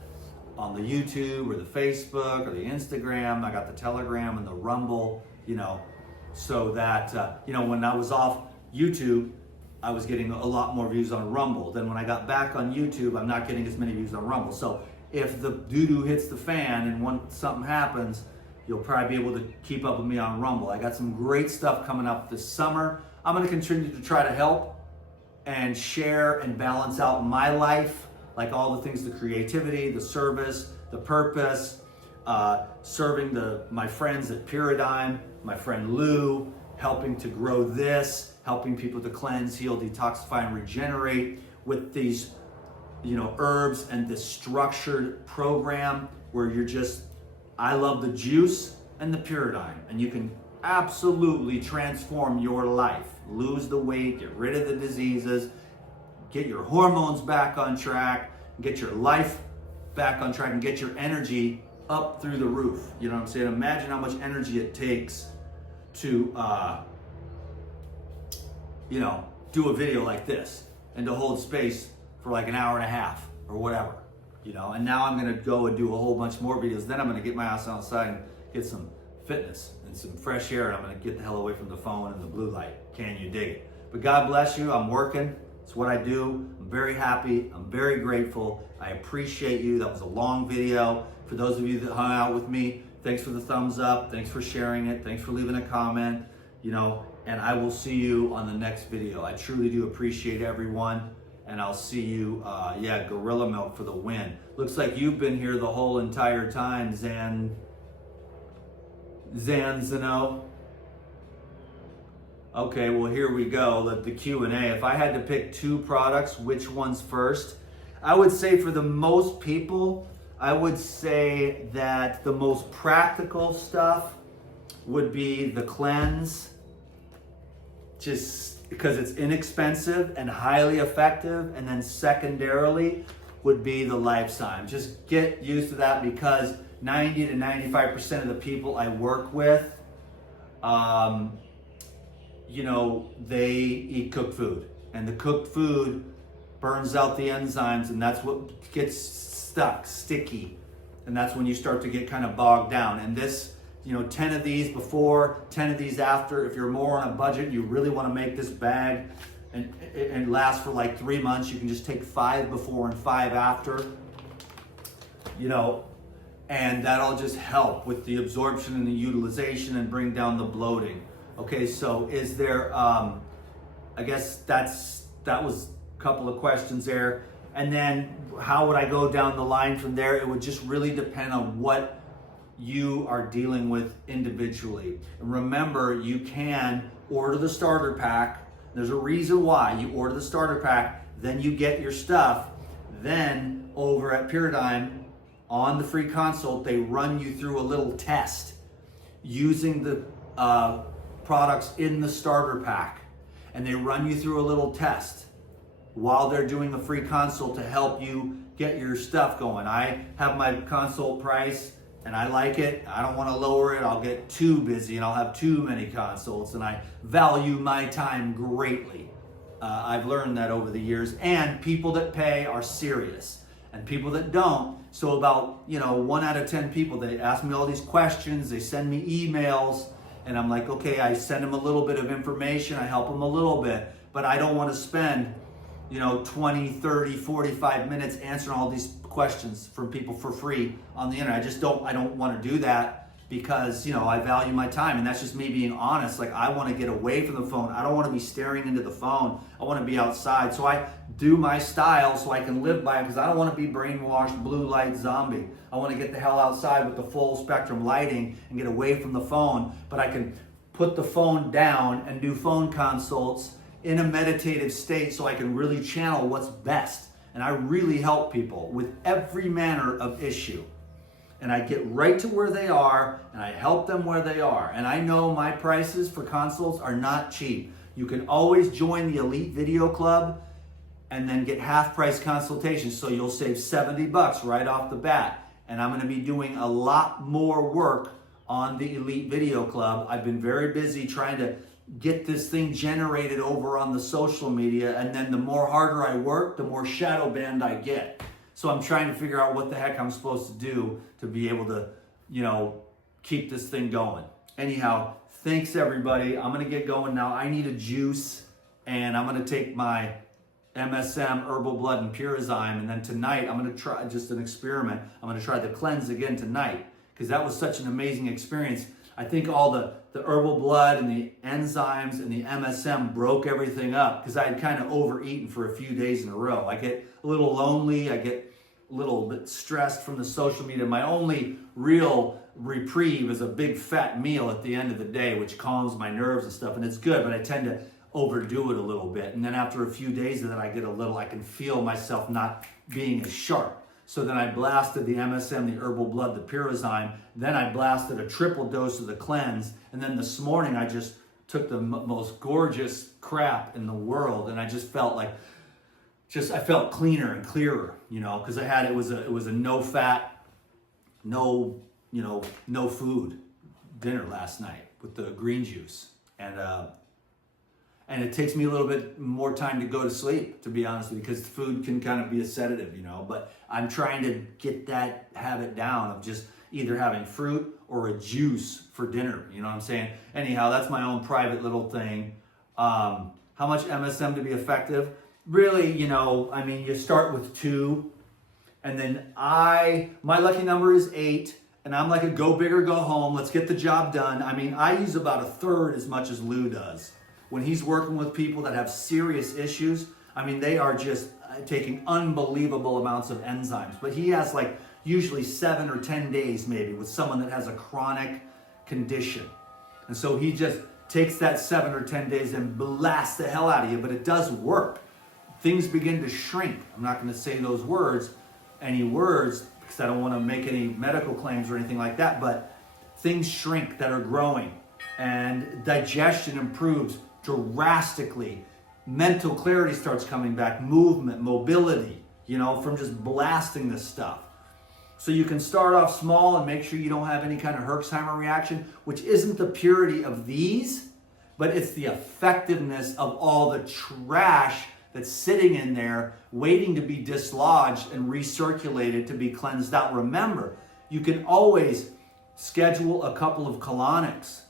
on the YouTube or the Facebook or the Instagram. I got the Telegram and the Rumble, so that, when I was off YouTube, I was getting a lot more views on Rumble. Then when I got back on YouTube, I'm not getting as many views on Rumble. So if the doo-doo hits the fan and when something happens, you'll probably be able to keep up with me on Rumble. I got some great stuff coming up this summer. I'm gonna continue to try to help and share and balance out my life, like all the things, the creativity, the service, the purpose, serving my friends at Paradigm, my friend Lou, helping to grow this, helping people to cleanse, heal, detoxify, and regenerate with these, herbs and this structured program where I love the juice and the Paradigm, and you can absolutely transform your life. Lose the weight, get rid of the diseases, get your hormones back on track, get your life back on track, and get your energy up through the roof. You know what I'm saying? Imagine how much energy it takes to do a video like this and to hold space for like an hour and a half or whatever, and now I'm gonna go and do a whole bunch more videos. Then I'm gonna get my ass outside and get some fitness and some fresh air, and I'm gonna get the hell away from the phone and the blue light. Can you dig it? But God bless you. I'm working. It's what I do. I'm very happy. I'm very grateful. I appreciate you. That was a long video. For those of you that hung out with me, thanks for the thumbs up. Thanks for sharing it. Thanks for leaving a comment, and I will see you on the next video. I truly do appreciate everyone, and I'll see you, Gorilla Milk for the win. Looks like you've been here the whole entire time, Zanzano. Okay, well, here we go, the Q&A. If I had to pick 2 products, which one's first? I would say for the most people, I would say that the most practical stuff would be the cleanse, just because it's inexpensive and highly effective. And then secondarily would be the Lifetime. Just get used to that, because 90 to 95% of the people I work with, they eat cooked food, and the cooked food burns out the enzymes, and that's what gets stuck, sticky, And that's when you start to get kind of bogged down. And this, 10 of these before, 10 of these after. If you're more on a budget, you really want to make this bag and last for like 3 months, you can just take 5 before and 5 after, and that'll just help with the absorption and the utilization and bring down the bloating. Okay, so is there, I guess that was a couple of questions there. And then how would I go down the line from there? It would just really depend on what you are dealing with individually. And remember, you can order the starter pack. There's a reason why you order the starter pack, then you get your stuff. Then over at Paradigm, on the free consult, they run you through a little test using the products in the starter pack. And they run you through a little test while they're doing a free consult to help you get your stuff going. I have my consult price and I like it. I don't want to lower it. I'll get too busy and I'll have too many consults, and I value my time greatly. I've learned that over the years, and people that pay are serious and people that don't. So about 1 out of 10 people, they ask me all these questions, they send me emails, and I'm like, okay, I send them a little bit of information, I help them a little bit, but I don't want to spend 20, 30, 45 minutes answering all these questions from people for free on the internet. I don't want to do that because, I value my time, and that's just me being honest. Like, I want to get away from the phone. I don't want to be staring into the phone. I want to be outside. So I do my style so I can live by it, because I don't want to be brainwashed blue light zombie. I want to get the hell outside with the full spectrum lighting and get away from the phone, but I can put the phone down and do phone consults in a meditative state so I can really channel what's best. And I really help people with every manner of issue. And I get right to where they are and I help them where they are. And I know my prices for consults are not cheap. You can always join the Elite Video Club and then get half price consultations. So you'll save $70 right off the bat. And I'm gonna be doing a lot more work on the Elite Video Club. I've been very busy trying to get this thing generated over on the social media, and then the more harder I work, the more shadow banned I get. So I'm trying to figure out what the heck I'm supposed to do to be able to, keep this thing going. Anyhow, thanks everybody. I'm gonna get going now. I need a juice, and I'm gonna take my MSM, Herbal Blood, and Pure Enzyme, and then tonight I'm gonna try just an experiment. I'm gonna try the cleanse again tonight, because that was such an amazing experience. I think all the Herbal Blood and the enzymes and the MSM broke everything up, because I had kind of overeaten for a few days in a row. I get a little lonely, I get a little bit stressed from the social media. My only real reprieve is a big fat meal at the end of the day, which calms my nerves and stuff, and it's good, but I tend to overdo it a little bit. And then after a few days of that, I can feel myself not being as sharp. So then I blasted the MSM, the Herbal Blood, the Pure Enzyme. Then I blasted a triple dose of the cleanse. And then this morning I just took the most gorgeous crap in the world, and I just felt like, I felt cleaner and clearer, because it was a no fat, no food dinner last night with the green juice. And it takes me a little bit more time to go to sleep, to be honest with you, because food can kind of be a sedative, but I'm trying to get that habit down of just either having fruit or a juice for dinner, you know what I'm saying? Anyhow, that's my own private little thing. How much MSM to be effective? Really, you start with 2, and then my lucky number is 8, and I'm like a go big or go home, let's get the job done. I use about 1/3 as much as Lou does. When he's working with people that have serious issues, they are just taking unbelievable amounts of enzymes. But he has usually 7 or 10 days maybe with someone that has a chronic condition. And so he just takes that 7 or 10 days and blasts the hell out of you, but it does work. Things begin to shrink. I'm not going to say any words, because I don't want to make any medical claims or anything like that, but things shrink that are growing, and digestion improves drastically. Mental clarity starts coming back, movement, mobility, from just blasting this stuff. So you can start off small and make sure you don't have any kind of Herxheimer reaction, which isn't the purity of these, but it's the effectiveness of all the trash that's sitting in there waiting to be dislodged and recirculated to be cleansed out. Remember, You can always schedule a couple of colonics,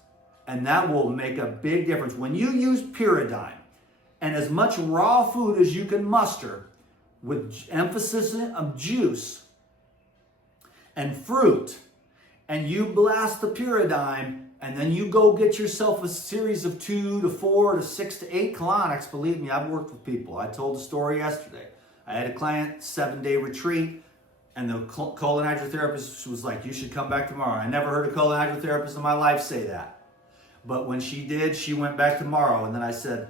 and that will make a big difference. When you use Pyridine and as much raw food as you can muster, with emphasis of juice and fruit, and you blast the Pyridine, and then you go get yourself a series of 2 to 4 to 6 to 8 colonics. Believe me, I've worked with people. I told the story yesterday. I had a client, 7-day retreat, and the colon hydrotherapist was like, you should come back tomorrow. I never heard a colon hydrotherapist in my life say that. But when she did, she went back tomorrow. And then I said,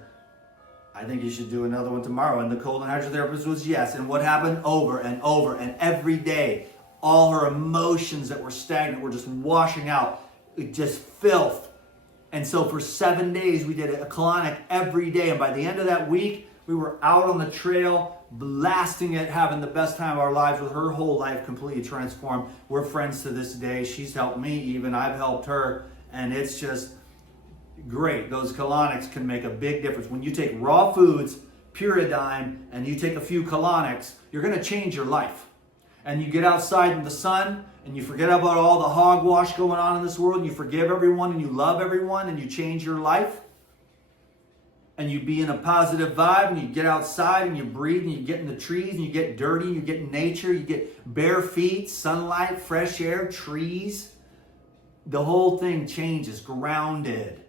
I think you should do another one tomorrow. And the colon hydrotherapist was yes. And what happened? Over and over and every day, all her emotions that were stagnant were just washing out. It just filth. And so for 7 days, we did a colonic every day. And by the end of that week, we were out on the trail, blasting it, having the best time of our lives, with her whole life completely transformed. We're friends to this day. She's helped me even. I've helped her. And it's just great. Those colonics can make a big difference. When you take raw foods, Pyridine, and you take a few colonics, you're going to change your life. And you get outside in the sun, and you forget about all the hogwash going on in this world, and you forgive everyone, and you love everyone, and you change your life. And you be in a positive vibe, and you get outside, and you breathe, and you get in the trees, and you get dirty, and you get in nature, you get bare feet, sunlight, fresh air, trees. The whole thing changes, grounded,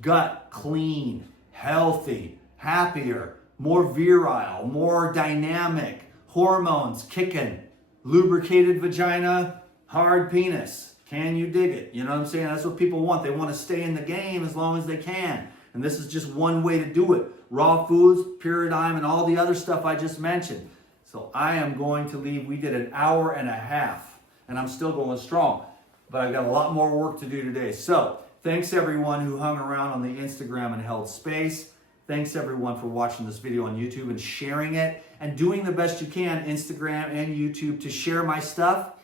gut clean, healthy, happier, more virile, more dynamic, hormones kicking, lubricated vagina, hard penis. Can you dig it? You know what I'm saying? That's what people want. They want to stay in the game as long as they can. And this is just one way to do it. Raw foods, Pyridine, and all the other stuff I just mentioned. So I am going to leave. We did an hour and a half, and I'm still going strong. But I've got a lot more work to do today. So thanks everyone who hung around on the Instagram and held space. Thanks everyone for watching this video on YouTube and sharing it and doing the best you can, Instagram and YouTube, to share my stuff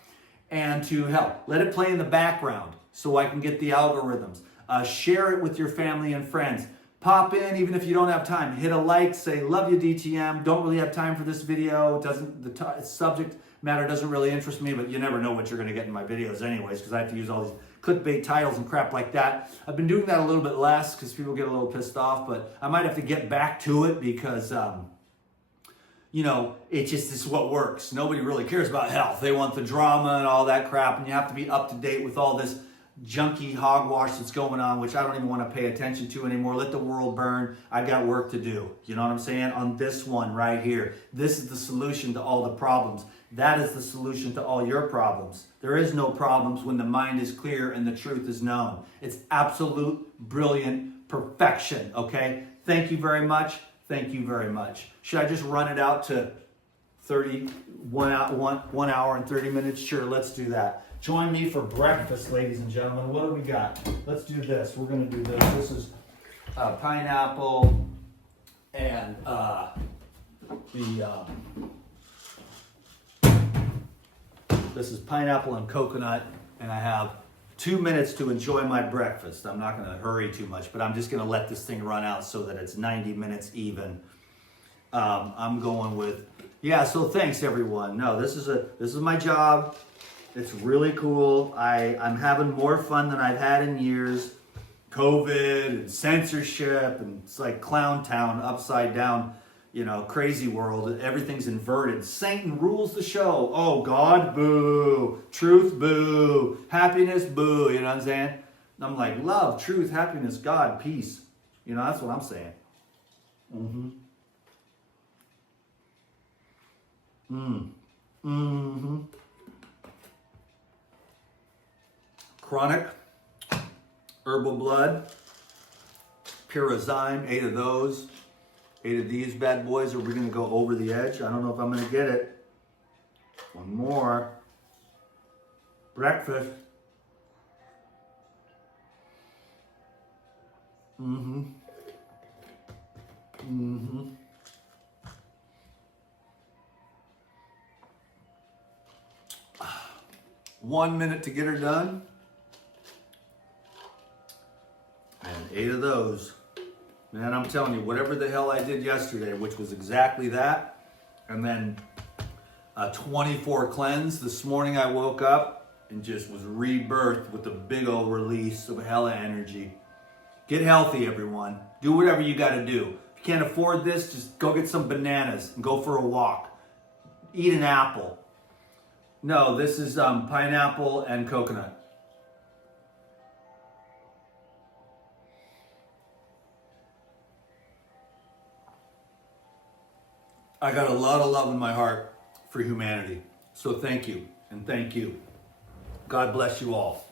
and to help. Let it play in the background so I can get the algorithms. Share it with your family and friends. Pop in, even if you don't have time. Hit a like, say, love you DTM. Don't really have time for this video. The subject matter doesn't really interest me, but you never know what you're going to get in my videos anyways, because I have to use all these clickbait titles and crap like that. I've been doing that a little bit less because people get a little pissed off, but I might have to get back to it because, you know, it just is what works. Nobody really cares about health. They want the drama and all that crap, and you have to be up to date with all this junky hogwash that's going on, which I don't even want to pay attention to anymore. Let the world burn. I've got work to do. You know what I'm saying? On this one right here. This is the solution to all the problems. That is the solution to all your problems. There is no problems when the mind is clear and the truth is known. It's absolute, brilliant perfection, okay? Thank you very much. Thank you very much. Should I just run it out to 1 hour and 30 minutes? Sure, let's do that. Join me for breakfast, ladies and gentlemen. What do we got? Let's do this. We're going to do this. This is pineapple and this is pineapple and coconut, and I have 2 minutes to enjoy my breakfast. I'm not going to hurry too much, but I'm just going to let this thing run out so that it's 90 minutes even. I'm going with, yeah, so thanks everyone. No, this is my job. It's really cool. I'm having more fun than I've had in years. COVID and censorship, and it's like Clown Town, upside down, you know, crazy world. Everything's inverted. Satan rules the show. Oh, God, boo. Truth, boo. Happiness, boo. You know what I'm saying? I'm like, love, truth, happiness, God, peace. You know, that's what I'm saying. Mm-hmm. Mm-hmm. Chronic, Herbal Blood, Pure Enzyme, 8 of those. 8 of these bad boys. Are we going to go over the edge? I don't know if I'm going to get it. One more. Breakfast. Mm-hmm. Mm-hmm. 1 minute to get her done. And 8 of those. Man, I'm telling you, whatever the hell I did yesterday, which was exactly that, and then a 24 cleanse. This morning I woke up and just was rebirthed with a big old release of hella energy. Get healthy, everyone. Do whatever you got to do. If you can't afford this, just go get some bananas and go for a walk. Eat an apple. No, this is pineapple and coconut. I got a lot of love in my heart for humanity. So thank you, and thank you. God bless you all.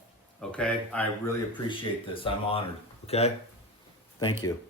Okay? I really appreciate this. I'm honored. Okay? Thank you.